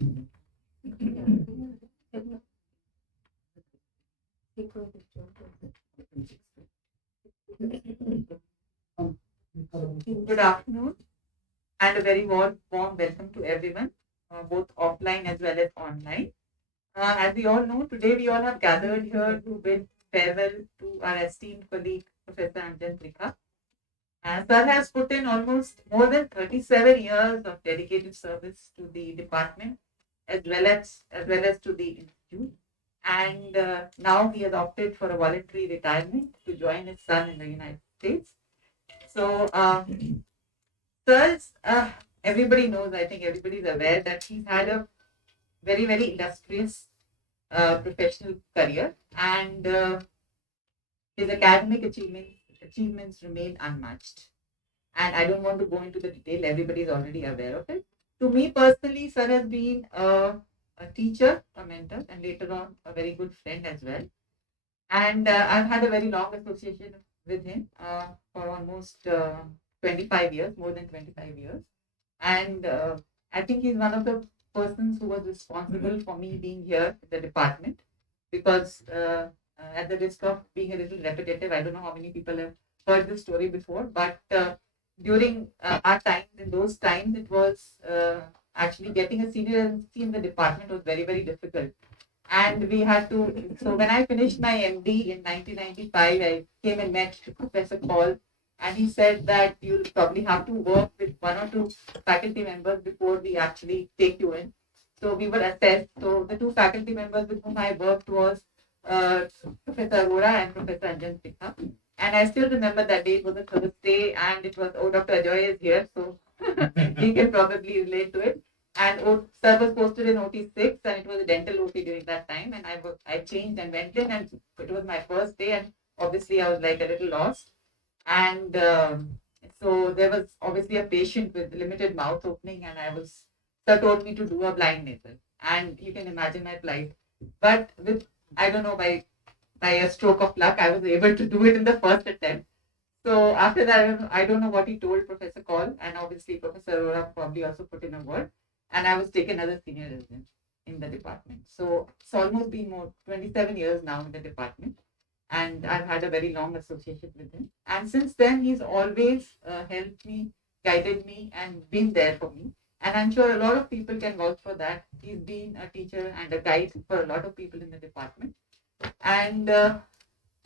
Good afternoon and a very warm welcome to everyone, both offline as well as online. As we all know, today we all have gathered here to bid farewell to our esteemed colleague, Professor Anjan Trikha. Sir has put in almost more than 37 years of dedicated service to the department as well as to the institute. And now he has opted for a voluntary retirement to join his son in the United States. So, Sir's, everybody knows, I think everybody is aware that he's had a very illustrious professional career, and his academic achievements remain unmatched. And I don't want to go into the detail, everybody is already aware of it. To me personally, Sir has been a teacher, a mentor, and later on a very good friend as well. And I've had a very long association with him for almost 25 years, more than 25 years. And I think he's one of the persons who was responsible for me being here in the department because, at the risk of being a little repetitive, I don't know how many people have heard this story before, but during our times, in those times, it was actually getting a senior agency in the department was very difficult. And we had to, so when I finished my MD in 1995, I came and met Professor Paul, and he said that you'll probably have to work with one or two faculty members before we actually take you in. So we were assessed. So the two faculty members with whom I worked was uh, Professor Arora and Professor Anjan Trikha. And I still remember that day. It was a Thursday, and it was, oh, Dr. Ajoy is here, so he can probably relate to it. And sir was posted in OT6, and it was a dental OT during that time. And I changed and went in, and it was my first day, and obviously I was like a little lost. And so there was obviously a patient with limited mouth opening, and sir told me to do a blind nasal, and you can imagine my plight. But with, I don't know, by a stroke of luck, I was able to do it in the first attempt. So after that, I don't know what he told Professor Call, and obviously Professor Arora probably also put in a word, and I was taken as a senior resident in the department. So it's almost been more 27 years now in the department, and I've had a very long association with him. And since then, he's always helped me, guided me, and been there for me. And I'm sure a lot of people can vouch for that. He's been a teacher and a guide for a lot of people in the department. And uh,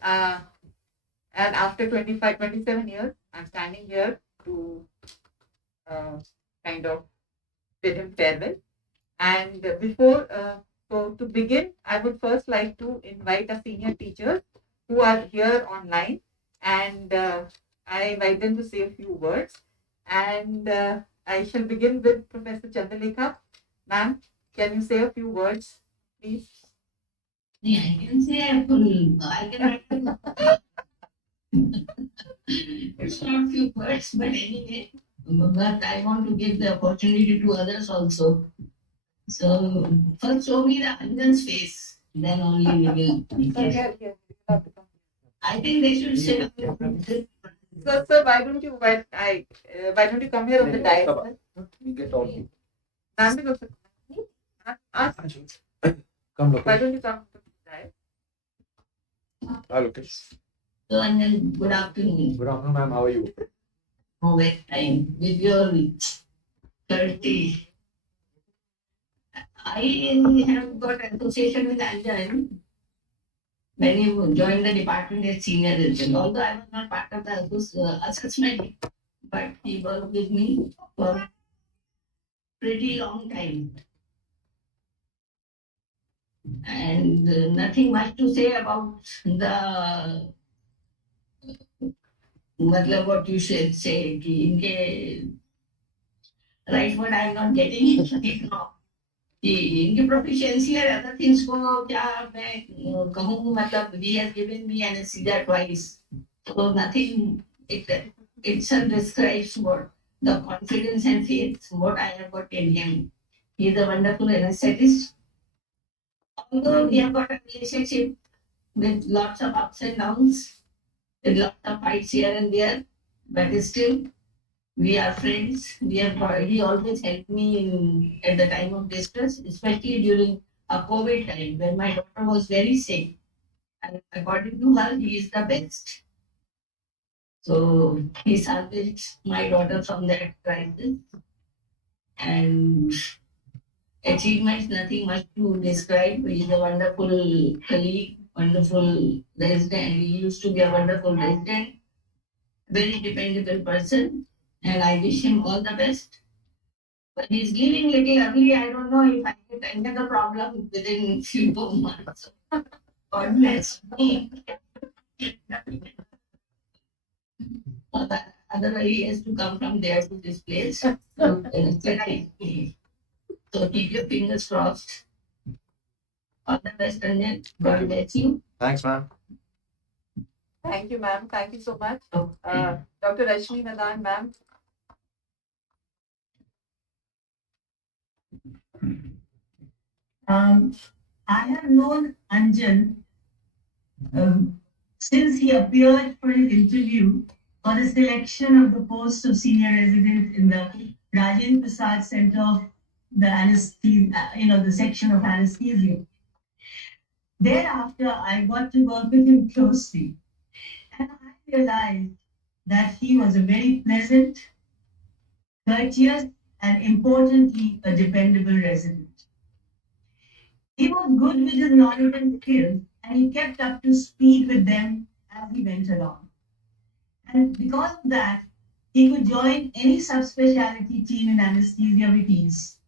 and after 25, 27 years, I'm standing here to uh, kind of bid him farewell. And so to begin, I would first like to invite our senior teachers who are here online, and I invite them to say a few words. And I shall begin with Professor Chandalekha. Ma'am, can you say a few words, please? Yeah, I can say I can. It's not few words, but anyway, but I want to give the opportunity to others also. So first show me the Anjan's face, then only we will. Yes. I think they should sit. So, sir, why don't you come here on the dais? We get all. Ma'am, भी लोग ask. Come, look. Why don't you come to the dais? Okay. So, Anjan, good afternoon. Good afternoon, ma'am. How are you? Oh, wait, time with your 30. I have got association with Anjan when you joined the department as senior agent. Although I was not part of the assessment, but he worked with me for a pretty long time. And nothing much to say about the what you should say. Right word I am not getting it. कि इनकी proficiency और other things को क्या मैं कहूँ मतलब he has given me anesthesia twice so nothing it describes what the confidence and faith what I have got in him. He is a wonderful anesthetist. Although we have got a relationship with lots of ups and downs, with lots of fights here and there, but still We are friends. He always helped me at the time of distress, especially during a COVID time when my daughter was very sick. And according to her, he is the best. So he salvaged my daughter from that crisis. And achievements, nothing much to describe. He is a wonderful colleague, wonderful resident. He used to be a wonderful resident, very dependable person. And I wish him all the best. But he's leaving little early. I don't know if I get another problem within few months. God bless me. Otherwise, he has to come from there to this place. So, it's a nice place. So keep your fingers crossed. All the best, Anjan. God bless you. Thanks, ma'am. Thank you, ma'am. Thank you so much. Okay. Dr. Rashmi Madan, ma'am. Um, I have known Anjan um, since he appeared for his interview for the selection of the post of senior resident in the Rajendra Prasad Center of the anesthesia, the section of anesthesia. Thereafter, I got to work with him closely, and I realized that he was a very pleasant, courteous, and importantly, a dependable resident. He was good with his knowledge and skills, and he kept up to speed with them as he went along. And because of that, he could join any subspecialty team in anesthesia with ease.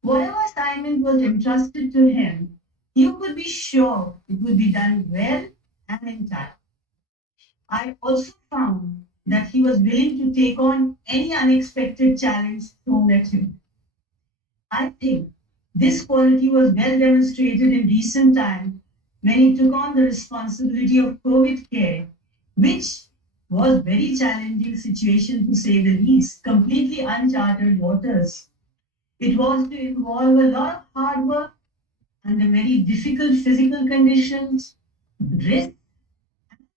Whatever assignment was entrusted to him, you could be sure it would be done well and in time. I also found that he was willing to take on any unexpected challenge thrown at him. I think this quality was well demonstrated in recent times when he took on the responsibility of COVID care, which was very challenging situation to say the least, completely uncharted waters. It was to involve a lot of hard work under very difficult physical conditions, risk,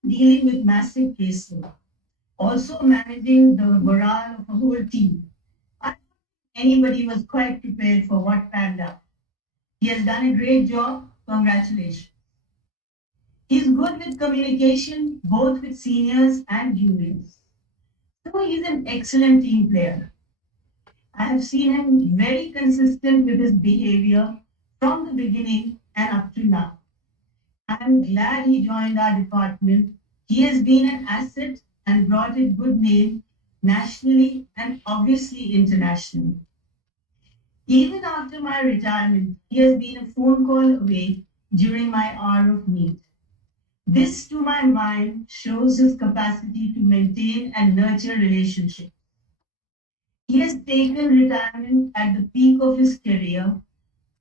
dealing with massive caseload, also managing the morale of a whole team. I don't think anybody was quite prepared for what panned out. He has done a great job. Congratulations. He's good with communication, both with seniors and juniors. So he's an excellent team player. I have seen him very consistent with his behavior from the beginning and up to now. I am glad he joined our department. He has been an asset and brought a good name nationally and obviously internationally. Even after my retirement, he has been a phone call away during my hour of need. This, to my mind, shows his capacity to maintain and nurture relationships. He has taken retirement at the peak of his career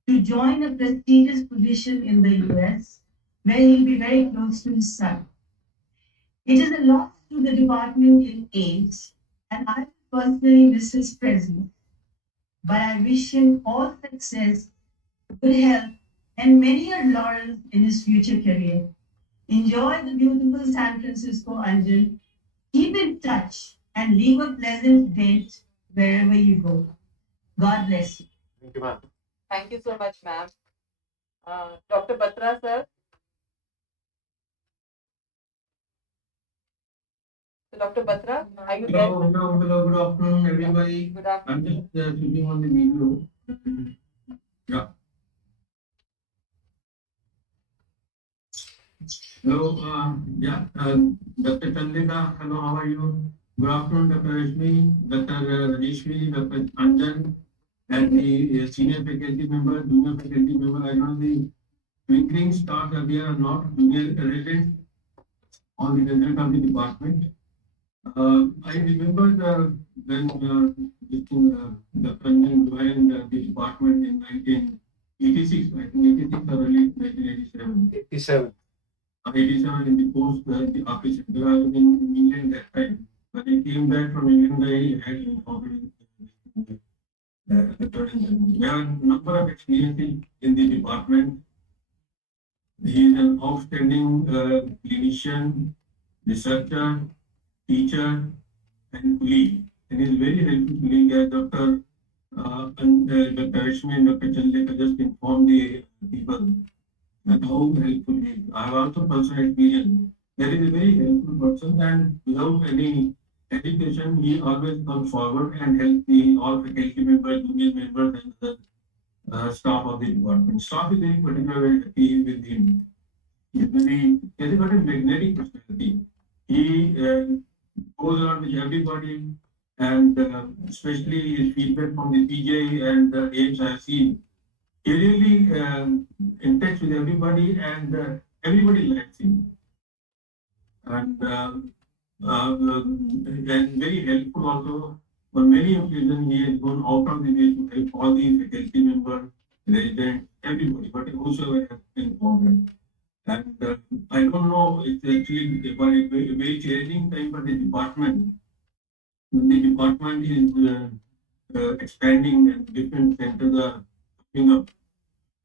to join a prestigious position in the US, where he'll be very close to his son. It is a loss to the department in AIDS, and I personally miss his presence, but I wish him all success, good health, and many a laurels in his future career. Enjoy the beautiful San Francisco, Anjan. Keep in touch and leave a pleasant dent wherever you go. God bless you. Thank you, ma'am. Thank you so much, ma'am. Dr. Batra, sir. So, Dr. Batra, are you there? Hello, good afternoon, everybody. Good I'm afternoon. just sitting on the video. Yeah. Hello, Dr. Chandrika, hello, how are you? Good afternoon, Dr. Rashmi, Dr. Rajeshmi, Dr. Anjan, and the senior faculty member, junior faculty member. I know the twinkling stars are there, not junior residents on the resident of the department. I remember when the president joined the department in 1986, I think 86 or early 1987. 87. 87 in the post, the office. I was in England that time. When I came back from England, I had informed we have a number of experiences in the department. He is an outstanding clinician, researcher, teacher, and colleague. it is very helpful link as Dr. Rashmi and Dr. Chandleka just informed the people and how helpful he is. I have also personal experience. That is a very helpful person, and without any education, he always comes forward and helps the all faculty members, union members, and the staff of the department. Staff is very particularly happy with him. He has got a magnetic personality. He goes around with everybody, and especially his feedback from the PJ and the aims I have seen. He really in touch with everybody, and everybody likes him. And and very helpful also. On many occasions, he has gone out of the way to help all the faculty members, residents, everybody, but whosoever has been involved. And I don't know, it's actually a very challenging time for the department. The department is expanding and different centers are coming up.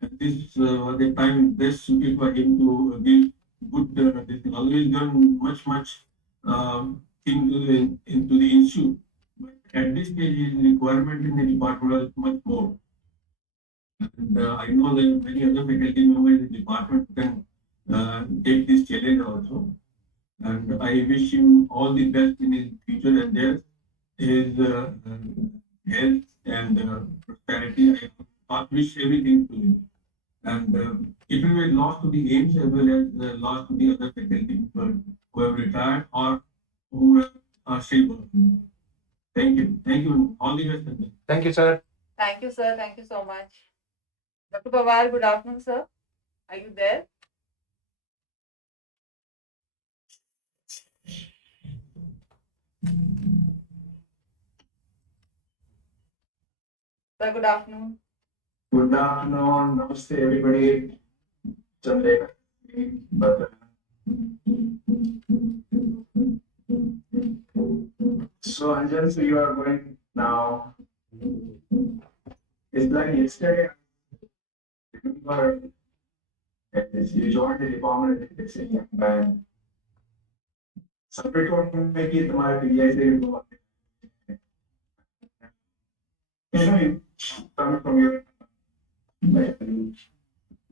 And this was the time best suited for him to give good. This always done much into the issue. But at this stage, his requirement in the department was much more. And I know that many other faculty members in the department can take this challenge also. And I wish him all the best in his future endeavors, his health and prosperity. I wish everything to him. And it will be a loss to the aims as well as a loss to the other faculty people who have retired or who are still working. Thank you. Thank you. All the best. Thank you, sir. Thank you, sir. Thank you so much. Dr. Pawar, good afternoon, sir. Are you there? Sir, good afternoon. Good afternoon, namaste everybody. Chandleka, but so Anjan, so you are going now. It's like yesterday. Remember, you joined the department as a young man. Somebody told me कि तुम्हारे PI से you know, you come from your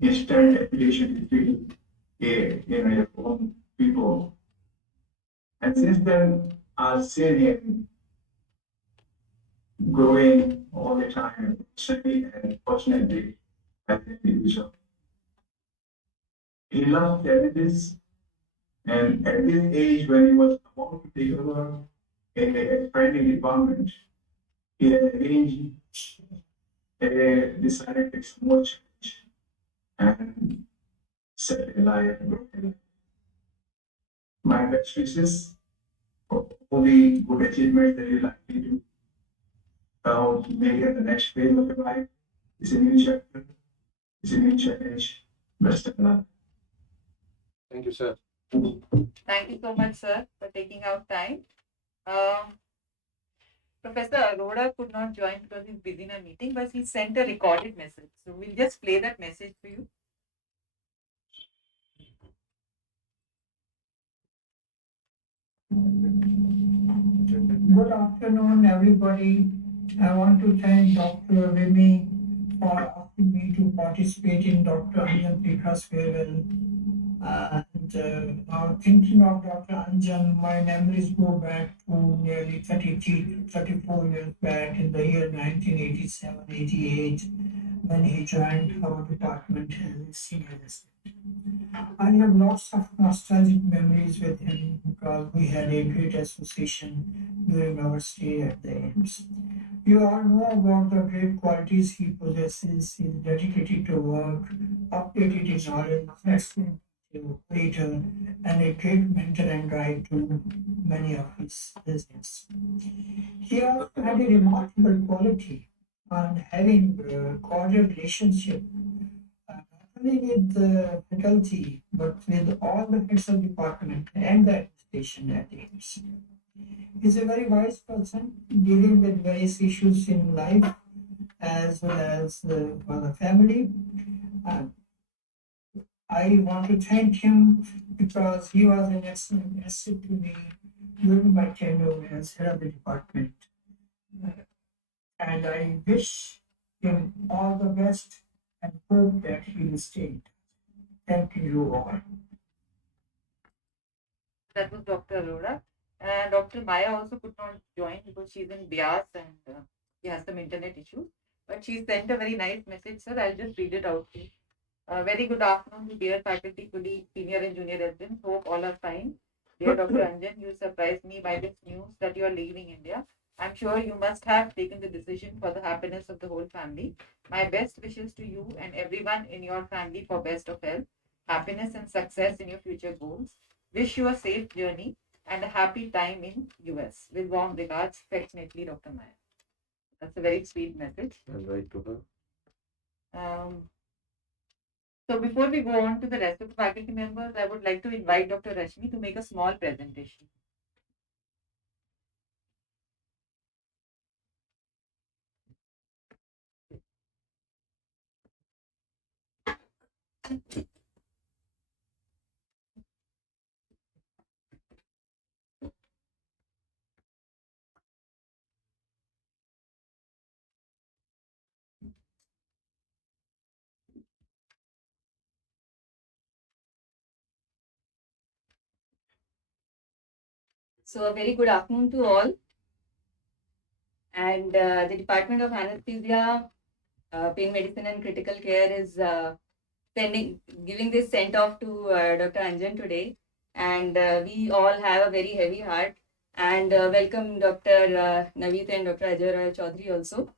instant appreciation to your own people. And since then, I've seen him growing all the time, personally and personally as an individual. He loved challenges, and at this age, when he was about to take over an expanding department, he had arranged decided to take some more challenge and set a life. My best wishes for all the good achievements that you like to do. Maybe at the next phase of your life is a new chapter, is a new challenge. Best of luck. Thank you, sir. Thank you so much, sir, for taking out time. Professor Arora could not join because he's busy in a meeting, but he sent a recorded message. So we'll just play that message for you. Good afternoon, everybody. I want to thank Dr. Remy for asking me to participate in Dr. Anjan Trikha's farewell. And now thinking of Dr. Anjan, my memories go back to nearly 33 to 34 years back in the year 1987-88 when he joined our department as a senior assistant. I have lots of nostalgic memories with him because we had a great association during our stay at the AIMS. You all know about the great qualities he possesses. He is dedicated to work, updated in knowledge, excellent leader, and a great mentor and guide to many of his residents. He also had a remarkable quality on having a cordial relationship not only with the faculty but with all the heads of department and the administration at the AIMS. He's a very wise person dealing with various issues in life as well as for the family. I want to thank him because he was an excellent asset to me during my tenure as head of the department. And I wish him all the best and hope that he will stay. Thank you all. That was Dr. Arora. And Dr. Maya also could not join because she's in Bias and she has some internet issues. But she sent a very nice message, sir. I'll just read it out to you. Very good afternoon to dear faculty, colleagues, senior and junior residents. Hope all are fine. Dear Dr. Anjan, you surprised me by this news that you are leaving India. I'm sure you must have taken the decision for the happiness of the whole family. My best wishes to you and everyone in your family for best of health, happiness and success in your future goals. Wish you a safe journey and a happy time in US. With warm regards, affectionately, Dr. Maya. That's a very sweet message. I'll write to her. So before we go on to the rest of the faculty members, I would like to invite Dr. Rashmi to make a small presentation. So a very good afternoon to all. And the Department of Anesthesia, Pain Medicine and Critical Care is giving this sent off to Dr. Anjan today. And we all have a very heavy heart. And welcome Dr. Naveed and Dr. Ajay Roy Chaudhary also.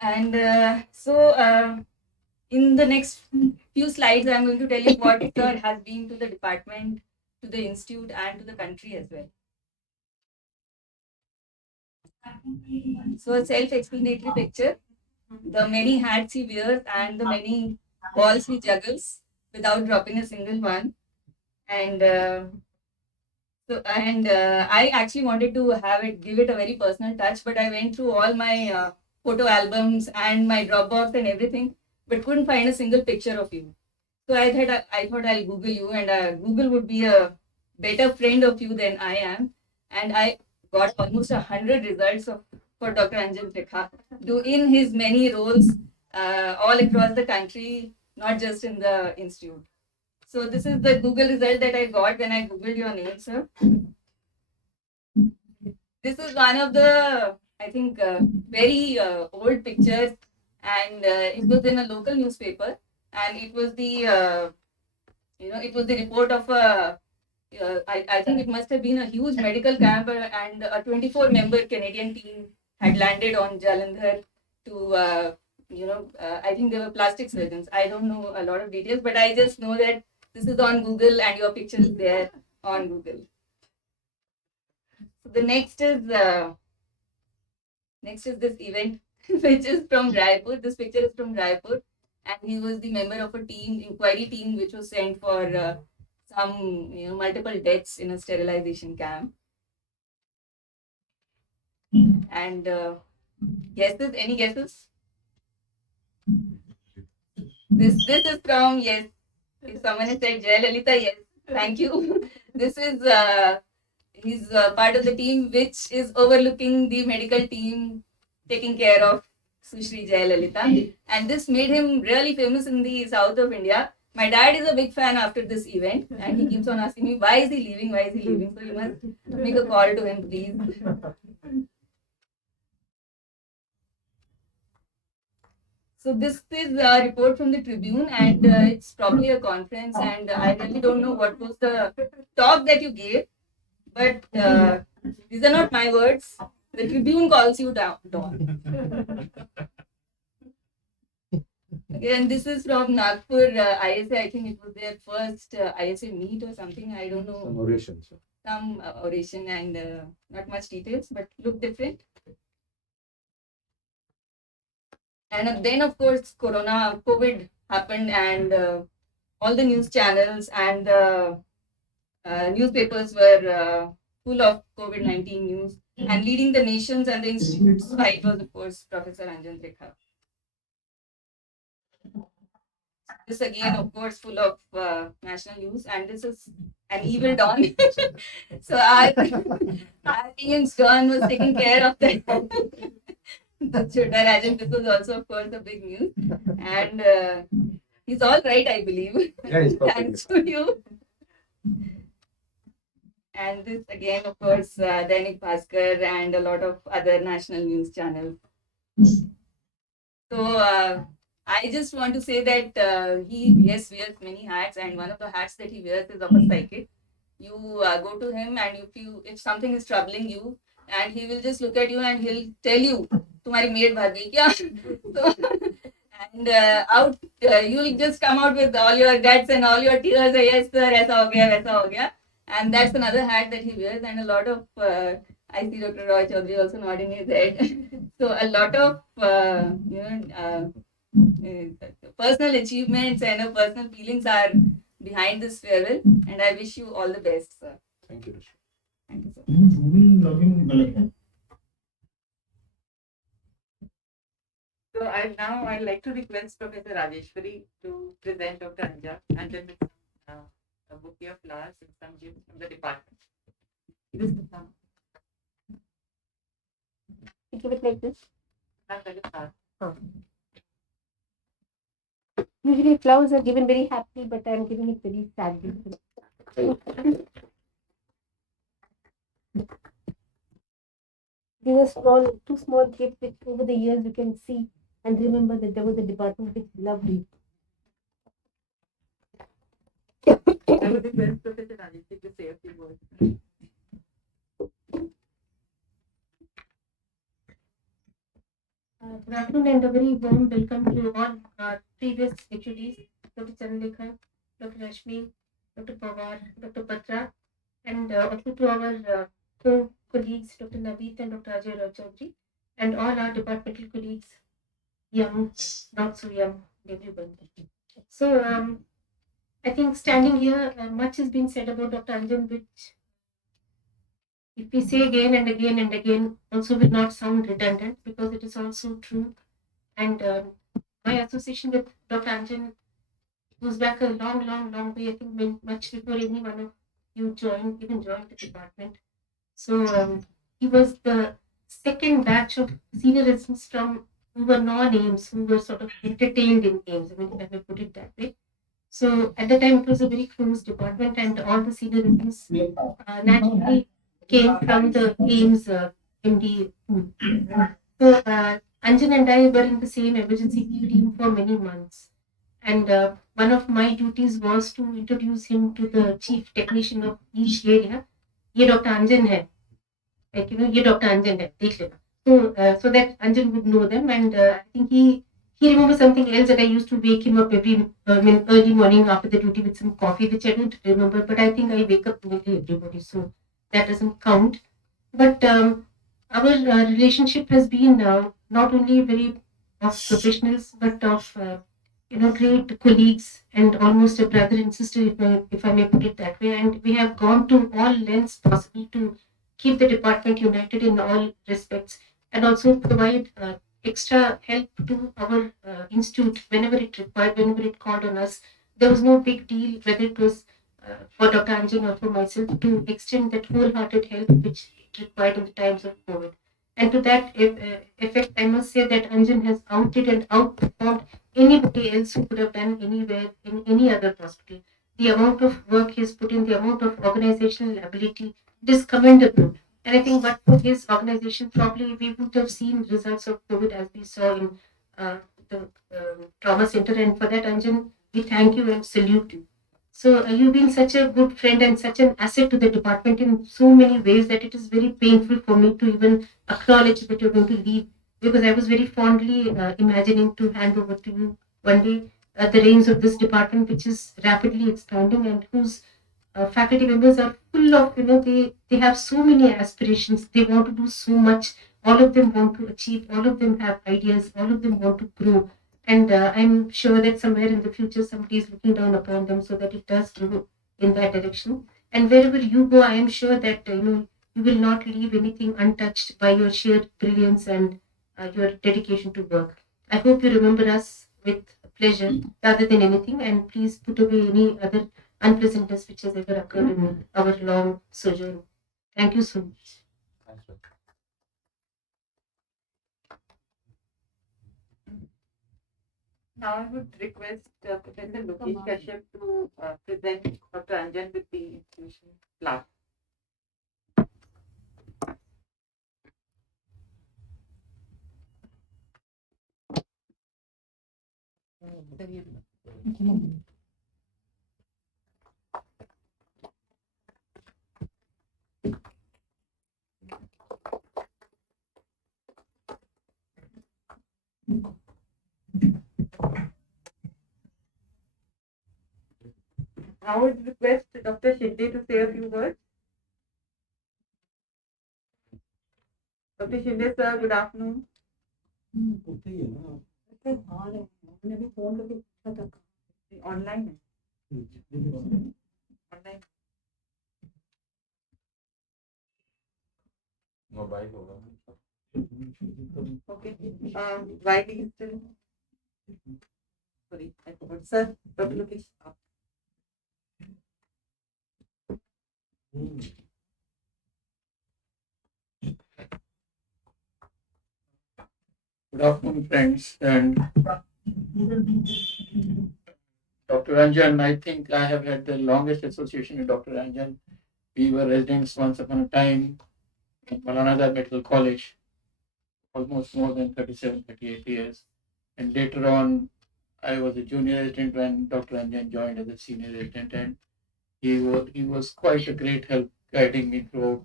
And in the next few slides, I'm going to tell you what sir has been to the department, to the institute, and to the country as well. So a self-explanatory picture, the many hats he wears and the many balls he juggles without dropping a single one. And I actually wanted to give it a very personal touch, but I went through all my photo albums and my Dropbox and everything, but couldn't find a single picture of you. So I thought I'll Google you, and Google would be a better friend of you than I am. And I got almost 100 results for Dr. Anjan Trikha, in his many roles all across the country, not just in the institute. So this is the Google result that I got when I Googled your name, sir. This is one of the, I think, very old pictures, and it was in a local newspaper, and it was the report of I think it must have been a huge medical camp, and a 24-member Canadian team had landed on Jalandhar to, I think they were plastic surgeons. I don't know a lot of details, but I just know that this is on Google and your picture is there on Google. So the next is this event, which is from Raipur. This picture is from Raipur, and he was the member of a inquiry team, which was sent for some multiple deaths in a sterilization camp. And guesses? Any guesses? This is from, yes. If someone has said Jayalalitha, yes. Thank you. This is he's part of the team which is overlooking the medical team taking care of Sushri Jayalalitha, and this made him really famous in the south of India. My dad is a big fan after this event, and he keeps on asking me, why is he leaving? Why is he leaving? So you must make a call to him, please. So this is a report from the Tribune, and it's probably a conference, and I really don't know what was the talk that you gave, but these are not my words. The Tribune calls you down. Okay, and this is from Nagpur ISA. I think it was their first ISA meet or something. I don't know. Some oration, sir. Some oration, and not much details, but look different. And then, of course, COVID happened, and all the news channels and newspapers were full of COVID-19 news. And leading the nations and the institute's fight was, of course, Professor Anjan Trikha. This again, of course, full of national news, and this is an evil dawn. So our team's John was taking care of that. The Chota Rajan, this was also, of course, a big news, and he's all right, I believe. Yeah, he's perfectly Thanks to you. And this again, of course, Dainik Bhaskar and a lot of other national news channels. So I just want to say that he wears many hats, and one of the hats that he wears is of a psychic. You go to him, and if something is troubling you, and he will just look at you and he'll tell you, "Tumhari maid bhag gayi kya?" So, and out you'll just come out with all your guts and all your tears. Yes, sir, aisa ho gaya, waisa ho gaya. And that's another hat that he wears, and a lot of I see Dr. Roy Chaudhary also nodding his head. So a lot of personal achievements and personal feelings are behind this farewell, and I wish you all the best, sir. Thank you, Rishi. Thank you, sir. So I'd like to request Professor Rajeshwari to present Dr. Anjan with a bouquet of flowers and some gifts from the department. Just to come. You give it like this. Not very fast. Usually flowers are given very happily, but I'm giving it very sadly. These are small, two small gifts which over the years you can see and remember that there was a department which loved you. I would request Professor Rajeshwari to say a few words. Good afternoon and a very warm welcome to all our previous HODs, Dr. Trikha, Dr. Rashmi, Dr. Pawar, Dr. Patra, and also to our co-colleagues, Dr. Naveed and Dr. Ajay Roy Chaudhary, and all our departmental colleagues, young, not so young, everyone. So, I think standing here, much has been said about Dr. Anjan, which if we say again and again and again, also will not sound redundant because it is also true. And my association with Dr. Anjan goes back a long, long, long way. I think much before any one of you joined the department. So he was the second batch of senior residents from who were non-AIMS, who were sort of entertained in AIMS. I mean, if I may put it that way. So at the time, it was a very close department, and all the senior residents naturally came from the AIMS MD. So Anjan and I were in the same emergency team for many months. And one of my duties was to introduce him to the chief technician of each area. ये Dr. Anjan है, like ये Dr. Anjan है, देख लेना. So that Anjan would know them, and I think he remembers something else that I used to wake him up every early morning after the duty with some coffee, which I don't remember, but I think I wake up nearly everybody, so that doesn't count. But our relationship has been not only very of professionals, but of great colleagues and almost a brother and sister, if I may put it that way. And we have gone to all lengths possible to keep the department united in all respects, and also provide extra help to our institute whenever it required, whenever it called on us. There was no big deal whether it was for Dr. Anjan or for myself to extend that wholehearted help which it required in the times of COVID. And to that effect, I must say that Anjan has outdid and outperformed anybody else who could have done anywhere in any other hospital. The amount of work he has put in, the amount of organizational ability, it is commendable. And I think but for his organization, probably we would have seen results of COVID as we saw in the trauma center. And for that, Anjan, we thank you and salute you. So you've been such a good friend and such an asset to the department in so many ways that it is very painful for me to even acknowledge that you're going to leave, because I was very fondly imagining to hand over to you one day the reins of this department, which is rapidly expanding and whose faculty members are full of, they have so many aspirations. They want to do so much. All of them want to achieve. All of them have ideas. All of them want to grow. And I'm sure that somewhere in the future, somebody is looking down upon them so that it does grow in that direction. And wherever you go, I am sure that, you will not leave anything untouched by your sheer brilliance and your dedication to work. I hope you remember us with pleasure rather than anything. And please put away any other unpleasantness which has ever occurred in our long sojourn. Thank you so much. Thanks, sir. Now I would request Professor Lokesh Kashyap to present Dr. Anjan with the institution plaque. I would request Dr. Shinde to say a few words. Dr. Shinde sir, good afternoon. Online है. Online. Mobile होगा. Okay. Why do you still? Sorry, I forgot. Sir, Dr. Lokesh. Good afternoon, friends. And Dr. Anjan, I think I have had the longest association with Dr. Anjan. We were residents once upon a time in Maulana Medical College, almost more than 37, 38 years. And later on, I was a junior resident when Dr. Anjan joined as a senior resident, and he was quite a great help guiding me throughout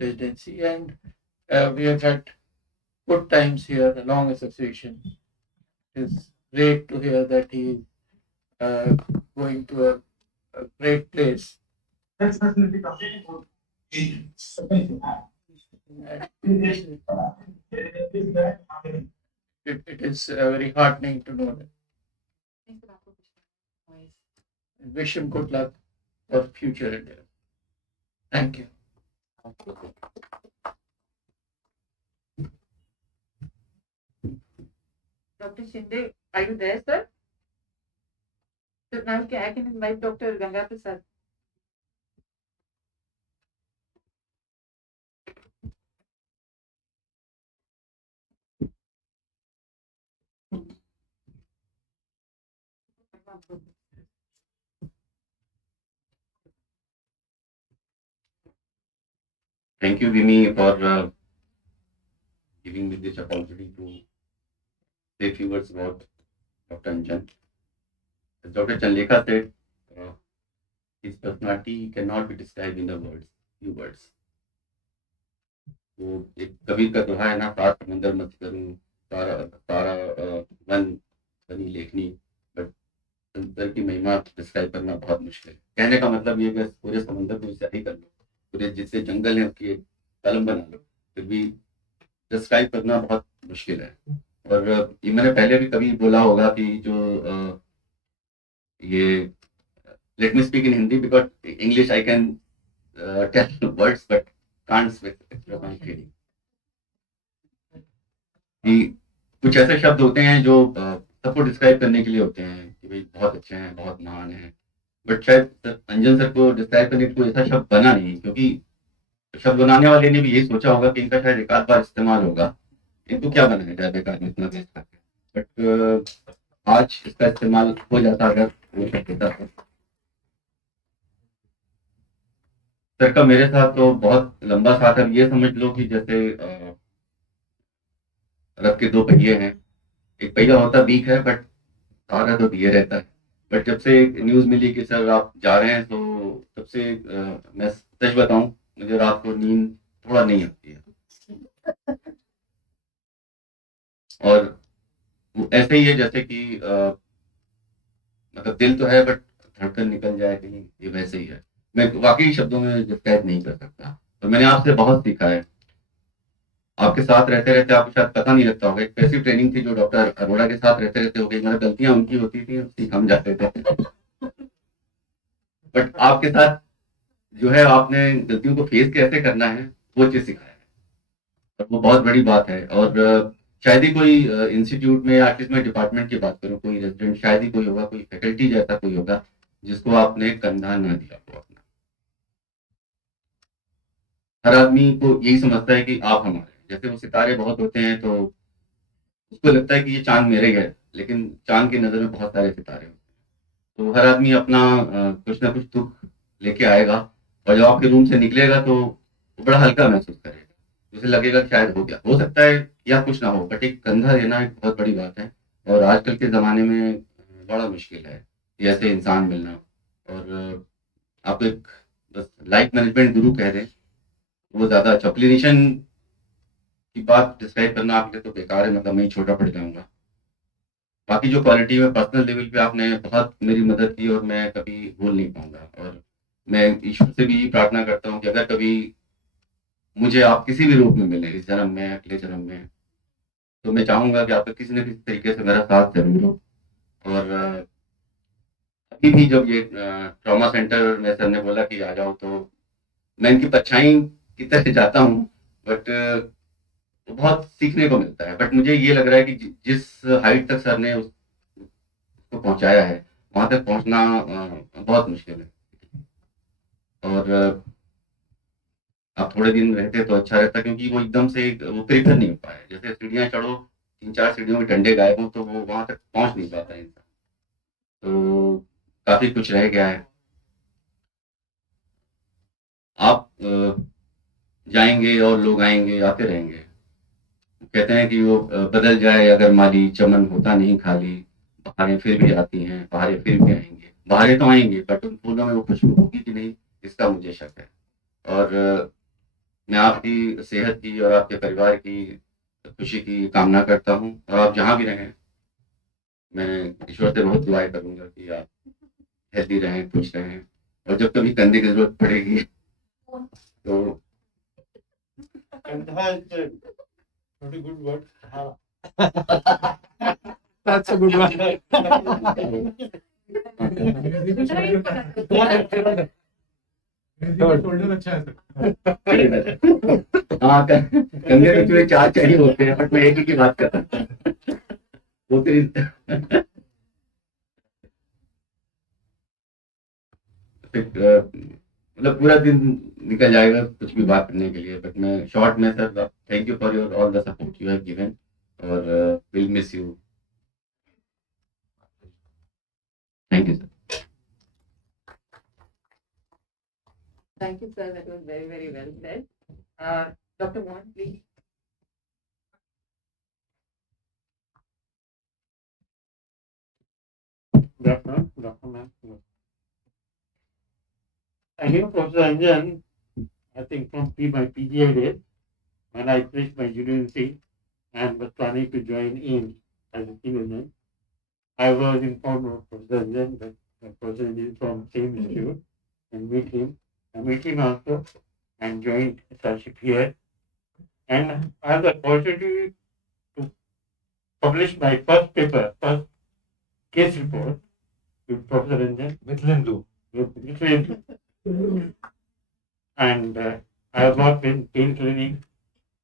residency. And we have had good times here, a long association. It's great to hear that he is going to a great place. That's definitely something. It is very heartening to know that. And wish him good luck for future endeavors. Thank you. Dr. Shinde, are you there, sir? So now I can invite Dr. Ganga Prasad. Thank you, Vimi, for giving me this opportunity to say a few words about Dr. Anjan. As Dr. Chanlekha said, his personality cannot be described in the words, few words. तो एक कबीर का दोहा है ना, सात समंदर मत करूं, सारा सारा वन बनी लेखनी, बट समंदर की महिमा डिस्क्राइब करना बहुत मुश्किल है. कहने का मतलब ये कि पूरे समंदर को स्याही कर लो, पूरे जितने जंगल हैं उसकी कलम बना लो, फिर भी डिस्क्राइब करना बहुत मुश्किल है. और ये मैंने पहले भी कभी बोला होगा कि जो ये let me speak in Hindi because English I can tell words but can't express my feeling. कि कुछ ऐसे शब्द होते हैं जो सबको डिस्क्राइब करने के लिए होते हैं कि भाई बहुत अच्छे हैं, बहुत महान हैं, बट शायद अंजन सर को डिस्क्राइब करने के कोई ऐसा शब्द बना नहीं, क्योंकि शब्द बनाने वाले ने भी यही सोचा होगा कि इनका शायद एक आध बार इस्तेमाल होगा, इनको क्या बनाया जाए बेकार में इतना वेस्ट करके. बट आज इसका इस्तेमाल हो जाता अगर वो शब्द होता तो. सर का मेरे साथ तो बहुत लंबा साथ है. ये समझ लो कि जैसे रथ के दो पहिए हैं, एक पहिया होता वीक है बट सारा तो दिए रहता है. बट जब से न्यूज मिली कि सर आप जा रहे हैं, तो तब से मैं सच बताऊं, मुझे रात को नींद थोड़ा नहीं आती है. और वो ऐसे ही है जैसे कि मतलब दिल तो है बट धड़कन निकल जाए कहीं, ये वैसे ही है. मैं वाकई शब्दों में डिस्क्राइब नहीं कर सकता. तो मैंने आपसे बहुत सीखा है. आपके साथ रहते रहते आपको शायद पता नहीं लगता होगा, एक ऐसी ट्रेनिंग थी जो डॉक्टर अरोड़ा के साथ रहते रहते हो गई. मतलब गलतियां उनकी होती थी, सीख हम जाते थे. बट आपके साथ जो है, आपने गलतियों को फेस कैसे करना है वो चीज सिखाया है, और वो बहुत बड़ी बात है. और शायद ही कोई इंस्टीट्यूट में या एटलीस्ट मैं डिपार्टमेंट की बात करूँ, कोई रेजिडेंट शायद ही कोई होगा, कोई फैकल्टी जैसा कोई होगा जिसको आपने कंधा ना दिया हो अपना। हर आदमी को यही समझता है कि आप हमारे हैं। जैसे वो सितारे बहुत होते हैं तो उसको लगता है कि ये चांद मेरे ही है, लेकिन चांद की नज़र में बहुत सारे सितारे होते हैं। तो हर आदमी अपना कुछ ना कुछ दुख लेके आएगा, और जब आपके रूम से निकलेगा तो वो बड़ा हल्का महसूस करेगा। उसे लगेगा कि शायद हो गया, हो सकता है या कुछ ना हो, बट एक कंधा देना एक बहुत बड़ी बात है। और आजकल के ज़माने में बड़ा मुश्किल है ये ऐसे इंसान मिलना। और आप एक बस लाइफ मैनेजमेंट गुरु कह दें वो ज़्यादा अच्छा। क्लिनिशियन की बात डिस्क्राइब करना आपके लिए तो बेकार है, मतलब मैं ही छोटा पड़ जाऊँगा। बाकी जो क्वालिटी में पर्सनल लेवल पे आपने बहुत मेरी मदद की और मैं कभी भूल नहीं पाऊँगा। और मैं ईश्वर से भी प्रार्थना करता हूँ कि अगर कभी मुझे आप किसी भी रूप में मिले, इस जन्म में, अगले जन्म में, तो मैं चाहूँगा कि आपका किसी न किसी तरीके से मेरा साथ ज़रूर हो। और अभी भी जब ये ट्रॉमा सेंटर में सर ने बोला कि आ जाओ, तो मैं इनकी परछाई की तरह जाता हूँ, बट तो बहुत सीखने को मिलता है। बट मुझे ये लग रहा है कि जिस हाइट तक सर ने उसको पहुंचाया है, वहां तक पहुंचना बहुत मुश्किल है। और आप थोड़े दिन रहते तो अच्छा रहता, क्योंकि वो एकदम से वो प्रिपेयर नहीं हो पाया। जैसे सीढ़ियाँ चढ़ो, 3-4 सीढ़ियों में डंडे गायब हों तो वो वहां तक पहुंच नहीं पाता इंसान। तो काफी कुछ रह गया है। आप जाएंगे और लोग आएंगे, आते रहेंगे। कहते हैं कि वो बदल जाए अगर माली, चमन होता नहीं खाली, बहारें फिर भी आती हैं, बहारें फिर भी आएंगे। बहारें तो आएंगी, बट उन फूलों में वो खुशबू होगी कि नहीं, इसका मुझे शक है। और मैं आपकी सेहत की और आपके परिवार की खुशी की कामना करता हूँ। और आप जहाँ भी रहें, मैं ईश्वर से बहुत दुआएं करूंगा कि आप हेल्दी रहें, खुश रहें। और जब कभी कंधे की जरूरत पड़ेगी तो Kandha is not a good word. That's a good one. Shoulder अच्छा है सर। हाँ, कंधे तो चूहे 4 चाहिए होते हैं, बट मैं एक ही की बात कर रहा हूँ। वो फिर मतलब पूरा दिन निकल जाएगा कुछ भी बात करने के लिए। बट मैं शॉर्ट में sir, thank you for your all the support you have given, और will miss you. Thank you sir. Thank you, sir. That was very, very well said. Dr. Mohan, please. Good afternoon. Good afternoon, ma'am. I knew Professor Anjan, I think from my PGI days, when I finished my university and was planning to join in as a citizen. I was informed of Professor Anjan that Professor Anjan is from same institute and meet him. I met him also and joined fellowship here. And I had the opportunity to publish my first paper, first case report with Professor Anjan. Mithilin blue. With him. And I have worked in pain clinic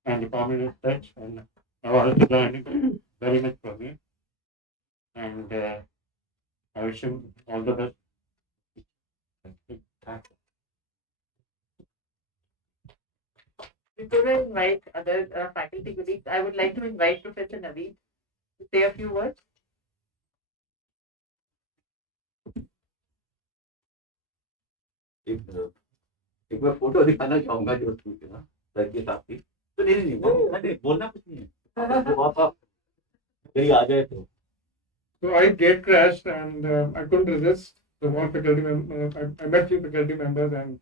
and department of touch, and I have also learned very much from him. And I wish him all the best. Before I invite other faculty colleagues, I would like to invite Professor Naveed to say a few words. एक बार photo दिखाना चाहूंगा जो sir के साथ थी। तो नहीं, बोलना कुछ नहीं है, तो आप कहीं आ जाए तो। So I gate crashed and I couldn't resist. So one faculty I met few faculty members and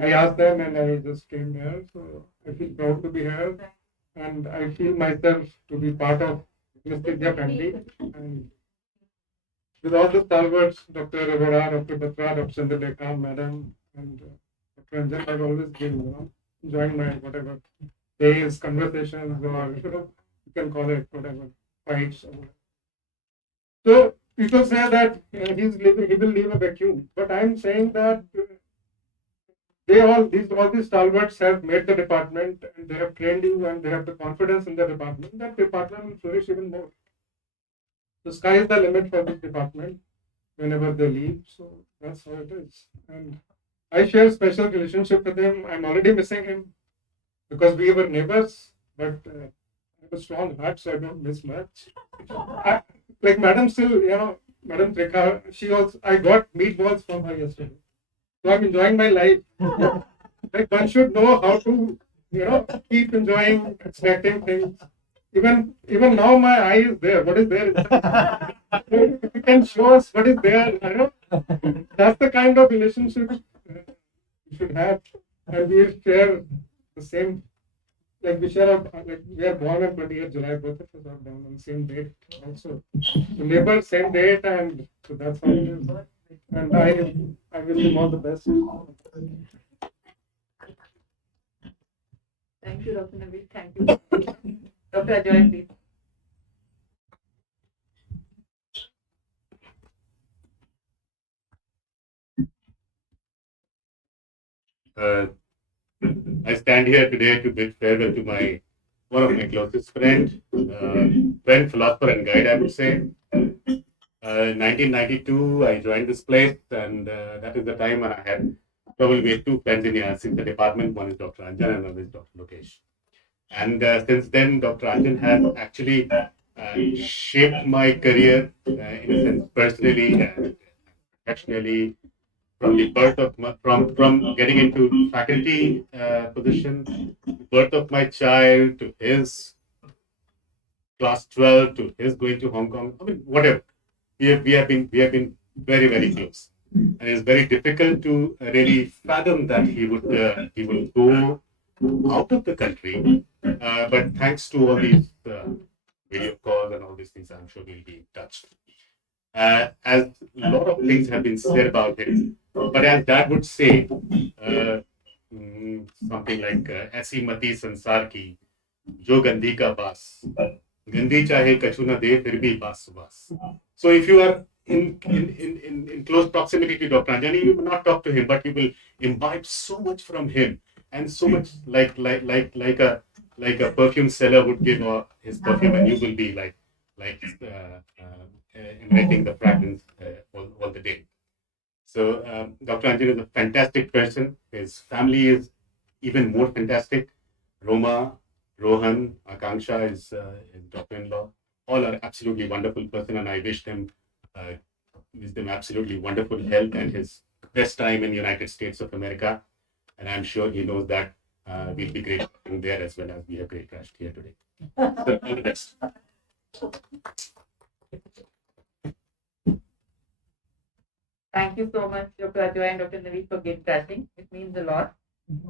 I asked them and I just came here. So I feel proud to be here and I feel myself to be part of Miss Vidya family. And with all the stalwarts, Dr. Vora, Dr. Batra, Dr. Chandrlekha, Madam, and Dr. Anjan, I've always been, enjoying my whatever days, conversations, or you can call it whatever, fights. Or whatever. So people say that he will leave a vacuum, but I'm saying that all these stalwarts have made the department, and they have trained you, and they have the confidence in the department. That department will flourish even more. The sky is the limit for this department whenever they leave. So that's how it is. And I share a special relationship with him. I'm already missing him because we were neighbors, but I have a strong heart, so I don't miss much. Like Madam still, Madam Trikha, I got meatballs from her yesterday. So I'm enjoying my life. Like one should know how to, keep enjoying, extracting things. Even now my eye is there. What is there? If you can show us what is there, that's the kind of relationship you should have. And we share the same, like we are born on 20th July, both of us are born on the same date also. So neighbor, same date, and so that's how it is. And I wish him all the best. Thank you, Dr. Naveed. Thank you. Dr. Ajoy, please. I stand here today to bid farewell to one of my closest friend, philosopher, and guide, I would say. 1992, I joined this place, and that is the time when I had probably two friends in the department. One is Dr. Anjan, and another is Dr. Lokesh. And since then, Dr. Anjan has actually shaped my career in a sense, personally and professionally, from the birth of from getting into faculty position, birth of my child to his class 12 to his going to Hong Kong. I mean, whatever. We have been very, very close, and it's very difficult to really fathom that he would go out of the country. But thanks to all these video calls and all these things, I'm sure we'll be in touch. As a lot of things have been said about him, but as Dad would say, something like "ऐसी मती संसार की जो गंदी का बास गंदी चाहे कछु न दे फिर भी बास सुबास." So if you are in close proximity to Dr. Anjani, you will not talk to him, but you will imbibe so much from him, and so much like a perfume seller would give his perfume, and you will be like emitting the fragrance all the day. So Dr. Anjan is a fantastic person. His family is even more fantastic. Roma, Rohan, Akanksha is his daughter-in-law. All are absolutely wonderful person, and I wish them absolutely wonderful health and his best time in United States of America. And I'm sure he knows that we'll be great there as well as we have great crashed here today. So all the best. Thank you so much, Dr. Ajoy and Dr. Naveed, for gate crashing. It means a lot.